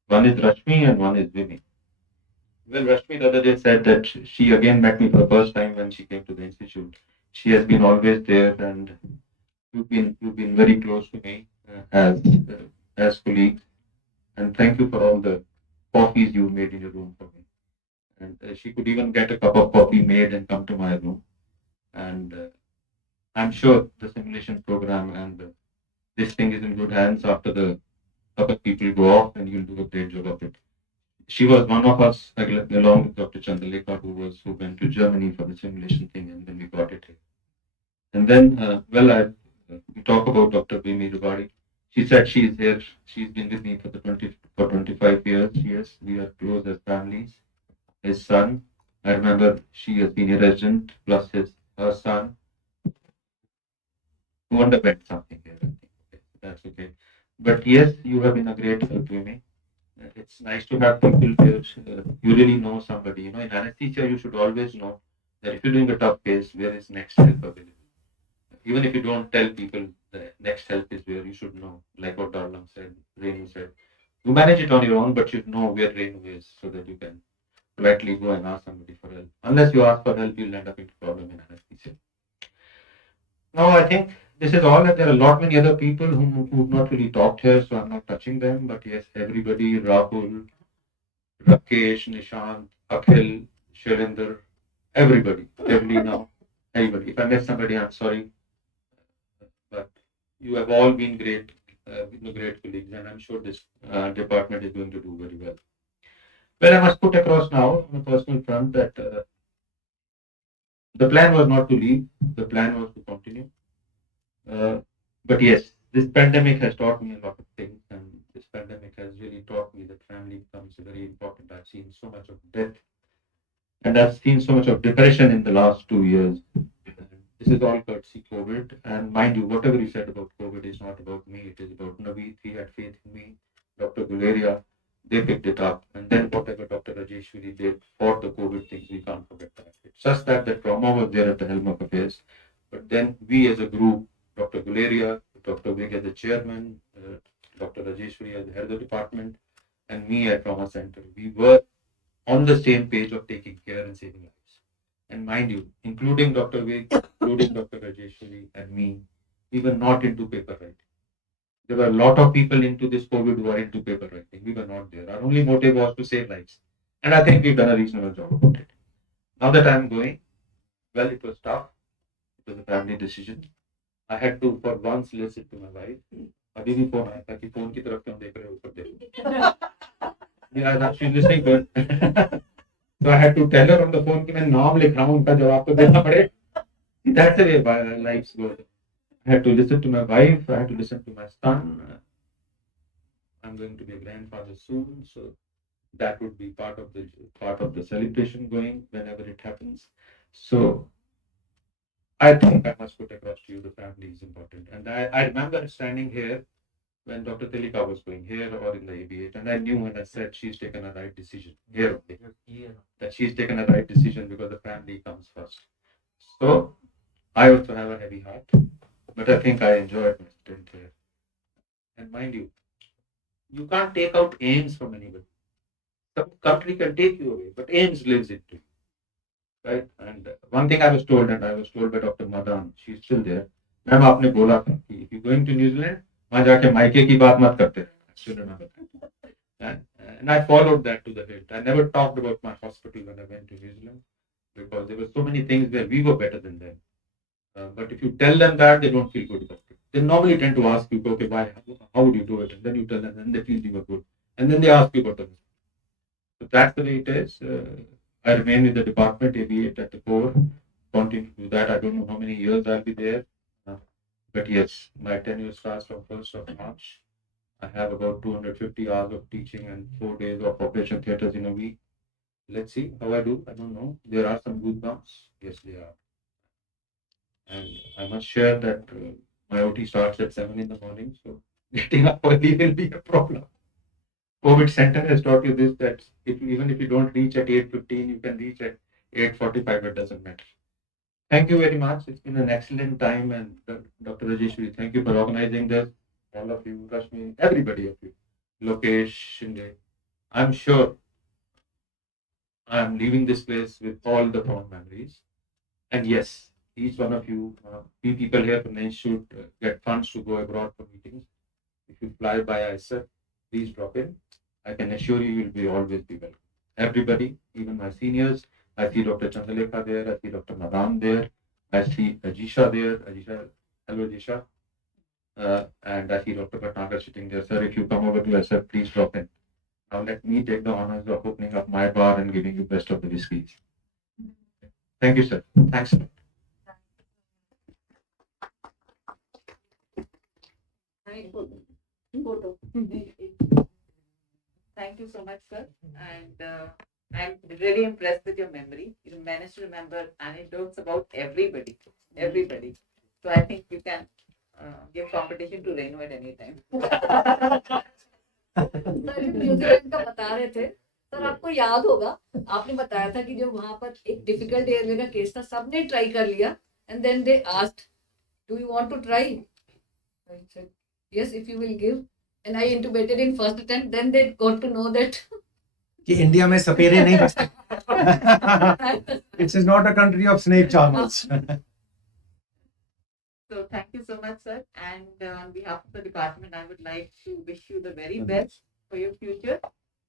One is Rashmi and one is Vimi. Well, Rashmi the other day said that she again met me for the first time when she came to the institute. She has been always there, and you've been very close to me as colleagues. And thank you for all the coffees you made in your room for me. And she could even get a cup of coffee made and come to my room. And I'm sure the simulation program and this thing is in good hands after the other people go off, and you'll do a great job of it. She was one of us, along with Dr. Chandalekha, who went to Germany for the simulation thing, and then we got it here. And then, we talk about Dr. Vimi Rugadi. She said she is here. She's been with me for 25 years. Yes, we are close as families. His son, I remember she has been a resident, plus her son, who underwent something here. I think. Okay, that's okay. But yes, you have been a great help to me. It's nice to have people here. You really know somebody. You know, in anesthesia, you should always know that if you're doing a tough case, where is next help available? Even if you don't tell people the next help is where, you should know, like what Darlam said, Renu said. You manage it on your own, but you know where Renu is so that you can politely go and ask somebody for help. Unless you ask for help, you'll end up into problem in anesthesia. Now, I think this is all. There are a lot many other people who've not really talked here, so I'm not touching them. But yes, everybody, Rahul, Rakesh, Nishant, Akhil, Shailendra, everybody, Evelina, everybody. If I missed somebody, I'm sorry. But you have all been great, great colleagues, and I'm sure this department is going to do very well. Well, I must put across now on a personal front that the plan was not to leave, the plan was to continue. But yes, this pandemic has taught me a lot of things, and this pandemic has really taught me that family becomes very important. I've seen so much of death, and I've seen so much of depression in the last 2 years. This is all courtesy COVID. And mind you, whatever you said about COVID is not about me. It is about Naveed. He had faced Guleria, they picked it up. And then whatever Dr. Rajeshwari did for the COVID things, we can't forget that. It's just that the trauma was there at the helm of affairs. But then we as a group, Dr. Guleria, Dr. Vig as the chairman, Dr. Rajeshwari as the head of the department, and me at Trauma Center, we were on the same page of taking care and saving lives. And mind you, including Dr. Vig, including Dr. Rajeshwari and me, we were not into paper writing. There were a lot of people into this COVID who are into paper writing. We were not there. Our only motive was to save lives. And I think we've done a reasonable job about it. Now that I'm going, well, it was tough. It was a family decision. I had to for once listen to my wife. अभी भी phone आया था कि phone की तरफ क्यों देख रहे हो ऊपर देखो. Yeah, she's listening good. So I had to tell her on the phone कि मैं नाम लिख रहा हूँ उनका जवाब तो देना पड़े. That's the way life goes. I had to listen to my wife. I had to listen to my son. I'm going to be a grandfather soon, so that would be part of the celebration going whenever it happens. So I think I must put across to you the family is important. And I remember standing here when Dr. Trikha was going here or in the ABH, and I knew when I said she's taken a right decision here, that she's taken a right decision because the family comes first. So I also have a heavy heart, but I think I enjoyed my stint here. And mind you, you can't take out aims from anybody. Some country can take you away, but aims lives into you. Right? And one thing I was told, and I was told by Dr. Madan, she's still there. Ma'am आपने बोला था कि if you going to New Zealand, वहाँ जाके मायके की बात मत करते रहना. And I followed that to the hilt. I never talked about my hospital when I went to New Zealand because there were so many things where we were better than them. But if you tell them that, they don't feel good about it. They normally tend to ask you, okay, why? How would you do it? And then you tell them, and they feel you were good. And then they ask you about the result. So that's the way it is. I remain with the department, AV8 at the core. Continue to do that. I don't know how many years I'll be there. But yes, my tenure starts from 1st of March. I have about 250 hours of teaching and 4 days of operation theatres in a week. Let's see how I do. I don't know. There are some goosebumps. Yes, they are. And I must share that my OT starts at 7 in the morning. So getting up early will be a problem. COVID Center has taught you this, that even if you don't reach at 8:15, you can reach at 8:45. It doesn't matter. Thank you very much. It's been an excellent time. And Dr. Rajeshwari, thank you for organizing this. All of you, Rashmi, everybody of you. Lokesh, Shinde. I'm sure I'm leaving this place with all the fond memories. And yes, each one of you, we people here from the institute get funds to go abroad for meetings. If you fly by ISEF, please drop in. I can assure you, you'll be always be welcome. Everybody, even my seniors. I see Dr. Chandalekha there. I see Dr. Madan there. I see Ajisha there. Ajisha, hello Ajisha. And I see Dr. Bhatnagar sitting there. Sir, if you come over to ISEF, please drop in. Now let me take the honors of opening up my bar and giving you best of the whiskeys. Thank you, sir. Thanks a lot. Photo. Thank you so much, sir. And I'm really impressed with your memory. You managed to remember anecdotes about everybody. Everybody. So I think you can give competition to Renu at any time. New Zealand का बता रहे थे sir, आपको याद होगा आपने बताया था कि जब वहां पर एक डिफिकल्ट एरिया का केस था, सबने ट्राई कर लिया and then they asked do you want to try. I said yes, if you will give, and I intubated in first attempt. Then they got to know that कि India में सपेरे नहीं बसते. It is not a country of snake charmers. So thank you so much, sir. And on behalf of the department, I would like to wish you the very best for your future.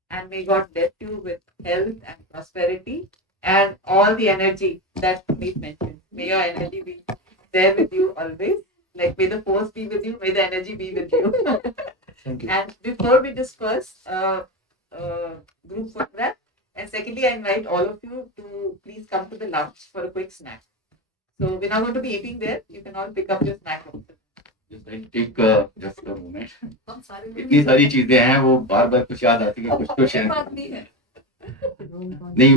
And may God bless you with health and prosperity and all the energy that Puneet mentioned. May your energy be there with you always. Like, may the force be with you, may the energy be with you. Thank you. And before we disperse, group photograph. And secondly, I invite all of you to please come to the lounge for a quick snack. So we're not going to be eating there. You can all pick up your snack. Just like take just a moment. इतनी सारी चीजें हैं, वो बार बार कुछ याद आती है, कुछ तो शेयर नहीं.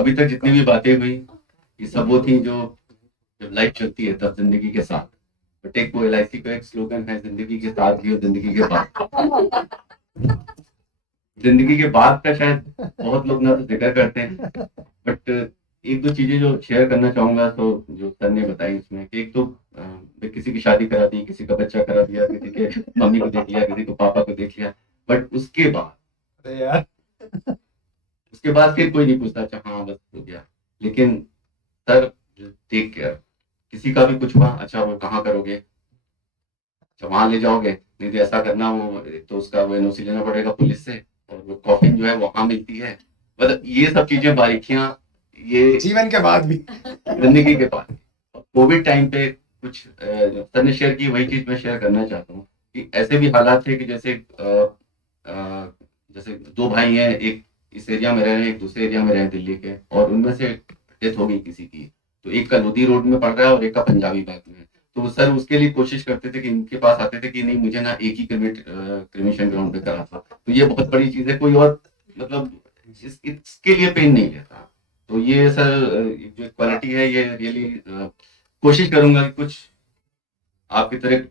अभी तक जितनी भी बातें हुई, ये सब वो थी जो जब लाइफ चलती है तब जिंदगी के साथ. बट एक वो LIC का एक स्लोगन है, जिंदगी के साथ जियो जिंदगी के बाद. जिंदगी के बाद का शायद बहुत लोग ना तो जिक्र करते हैं, बट एक दो चीजें जो शेयर करना चाहूंगा, तो जो सर ने बताई उसमें कि एक तो किसी की शादी करा दी, किसी का बच्चा करा दिया, किसी के मम्मी को देख लिया, किसी को पापा को देख लिया, बट उसके बाद अरे यार उसके बाद फिर कोई नहीं पूछता, अच्छा हाँ बस हो गया। लेकिन सर टेक केयर, किसी का भी कुछ हुआ, अच्छा वो कहाँ करोगे, अच्छा वहां ले जाओगे, नहीं तो ऐसा करना, वो एक तो उसका वो एनओसी लेना पड़ेगा पुलिस से, और वो कॉफिन जो है वहां मिलती है। मतलब ये सब चीजें, बारीकियां, ये जीवन के बाद भी, जिंदगी के बाद। कोविड टाइम पे कुछ सर ने शेयर की, वही चीज मैं शेयर करना चाहता हूँ कि ऐसे भी हालात थे कि जैसे दो भाई हैं, एक इस एरिया में रह रहे हैं, एक दूसरे एरिया में रहे हैं दिल्ली के, और उनमें से डेथ हो गई किसी की, तो एक का लोधी रोड में पड़ रहा है और एक का पंजाबी बाग में। तो सर उसके लिए कोशिश करते थे कि इनके पास आते थे कि नहीं मुझे ना एक ही क्रिमेशन ग्राउंड पे करा था, तो ये बहुत बड़ी चीज है, कोई और मतलब इसके लिए पेन नहीं लेता। तो ये सर जो क्वालिटी है, ये रियली कोशिश करूंगा कि कुछ आपकी तरह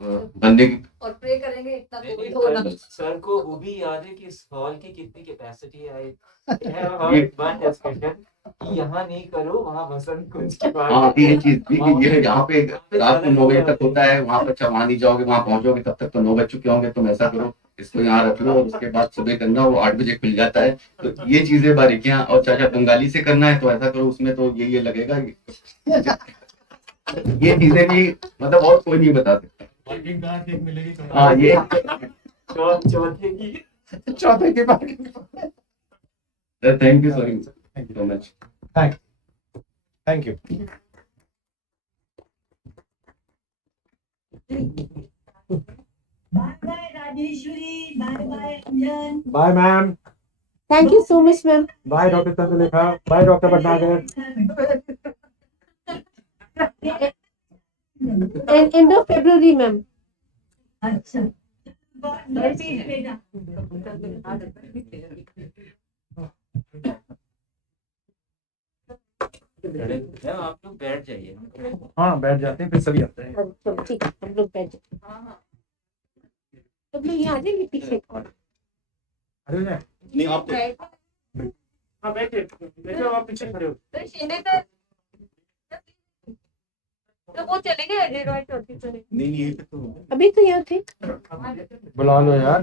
बंदे की। और प्रे करेंगे इतना कोविड हो ना। सर को वो भी याद है कि इस हॉल की कितनी कैपेसिटी है। वन डिस्कशन कि यहाँ नहीं करो, वहाँ वसंत कुंज की बात। हाँ ये चीज भी कि ये यहाँ पे रात को 9 बजे तक होता है, वहाँ पर अच्छा वहाँ नहीं जाओगे, वहाँ पहुंचोगे तब तक तो 9 बज चुके होंगे, तुम ऐसा करो इसको यहाँ रख लो, और उसके बाद सुबह करना, वो 8 बजे खुल जाता है। तो ये चीजें बारीकियां, और चाचा बंगाली से करना है तो ऐसा करो, उसमें तो ये लगेगा ये चीजें भी मतलब और कोई नहीं बता सकता। हाँ ये चौथे की बात। Thank you so much. Thank you. Bye bye Rajeshwari. Bye bye Anjan. Bye, ma'am. Thank you so much, ma'am. Bye, Dr. Trikha. Bye, Dr. Bhatnagar. And end of February, ma'am. अच्छा बेटा आप लोग बैठ जाइए। हाँ बैठ जाते हैं, फिर सभी आते हैं। चलो ठीक है, हम लोग बैठ जाते हैं। सब लोग यहाँ आ जाएंगे पीछे। अरे नहीं आप हाँ बैठे आप पीछे खड़े हो। तो वो चले गए चौथी से। नहीं यही तो अभी तो यहाँ थे। बुला लो यार।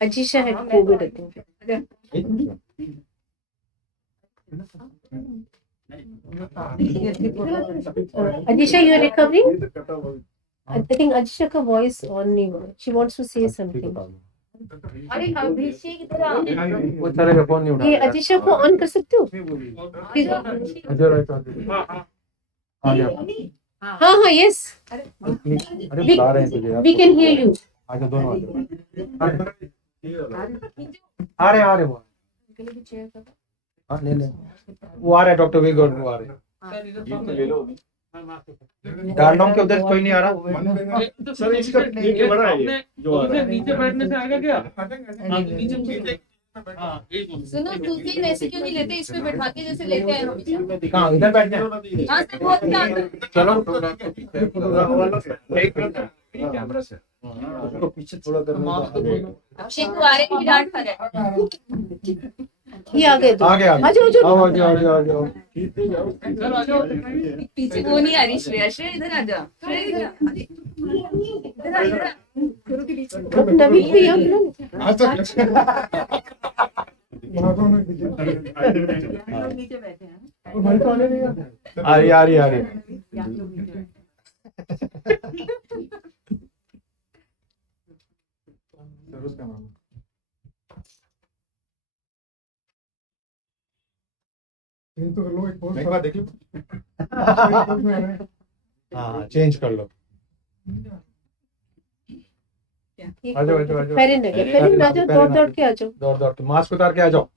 Ajisha had COVID, I think. Ajisha, you are recovering? I think Ajisha ka voice on नहीं हुआ. She wants to say something. वो सारे का फोन नहीं उठा ये अजीशा को ऑन कर सकते हो? आ गया। हाँ हाँ यस। अरे बुला रहे हैं तुझे यार। We can hear you. आजा दोनों आ रहे वो। हाँ ले ले। वो आ रहा है डॉक्टर वी गॉड वो आ रहे हैं। डालडोंग के उधर कोई नहीं आ रहा। सर इसका ये बड़ा है ये जो आ रहा है। नीचे बैठने से आएगा क्या? सुनो दूसरी वैसे क्यों नहीं लेते, इस पे बैठा के जैसे लेते हैं हमेशा। कहाँ इधर बैठ जाए। हाँ सर बहुत अच्छा। चलो कैमरा से उसको पीछे थोड़ा करना। अभिषेक कुआरे की डांट खा रहा है। ये आ गए। आ गया। आ जाओ आ जाओ। पीछे वो नहीं आ रही श्रेया, श्रेया इधर आ जा। नवीन को यहाँ बुला लो। नीचे बैठे हैं। आ रही तो कर लो एक बार देख लो। हाँ चेंज कर लो। आ जाओ फेरिन आ जाओ, दौड़ के आ जाओ। दौड़ के मास्क उतार के आ जाओ।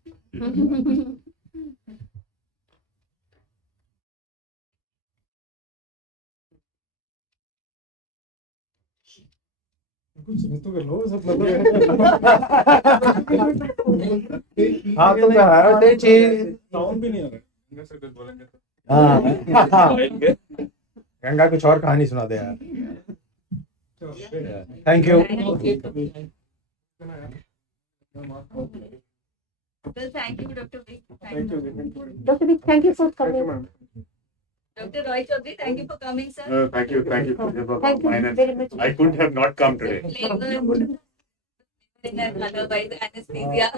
कुछ तो कर लो सब हाँ तो चेंज साउंड भी नहीं आ रहा है। हाँ गंगा कुछ और कहानी सुना दे यार. Thank you. Well, thank you, Dr. Vic. Thank you. Dr. Vic, thank you for coming. Dr. Roy Chaudhary, thank you for coming, sir. Thank you. Thank you Finance. very much. I couldn't have not come today. Otherwise, anesthesia.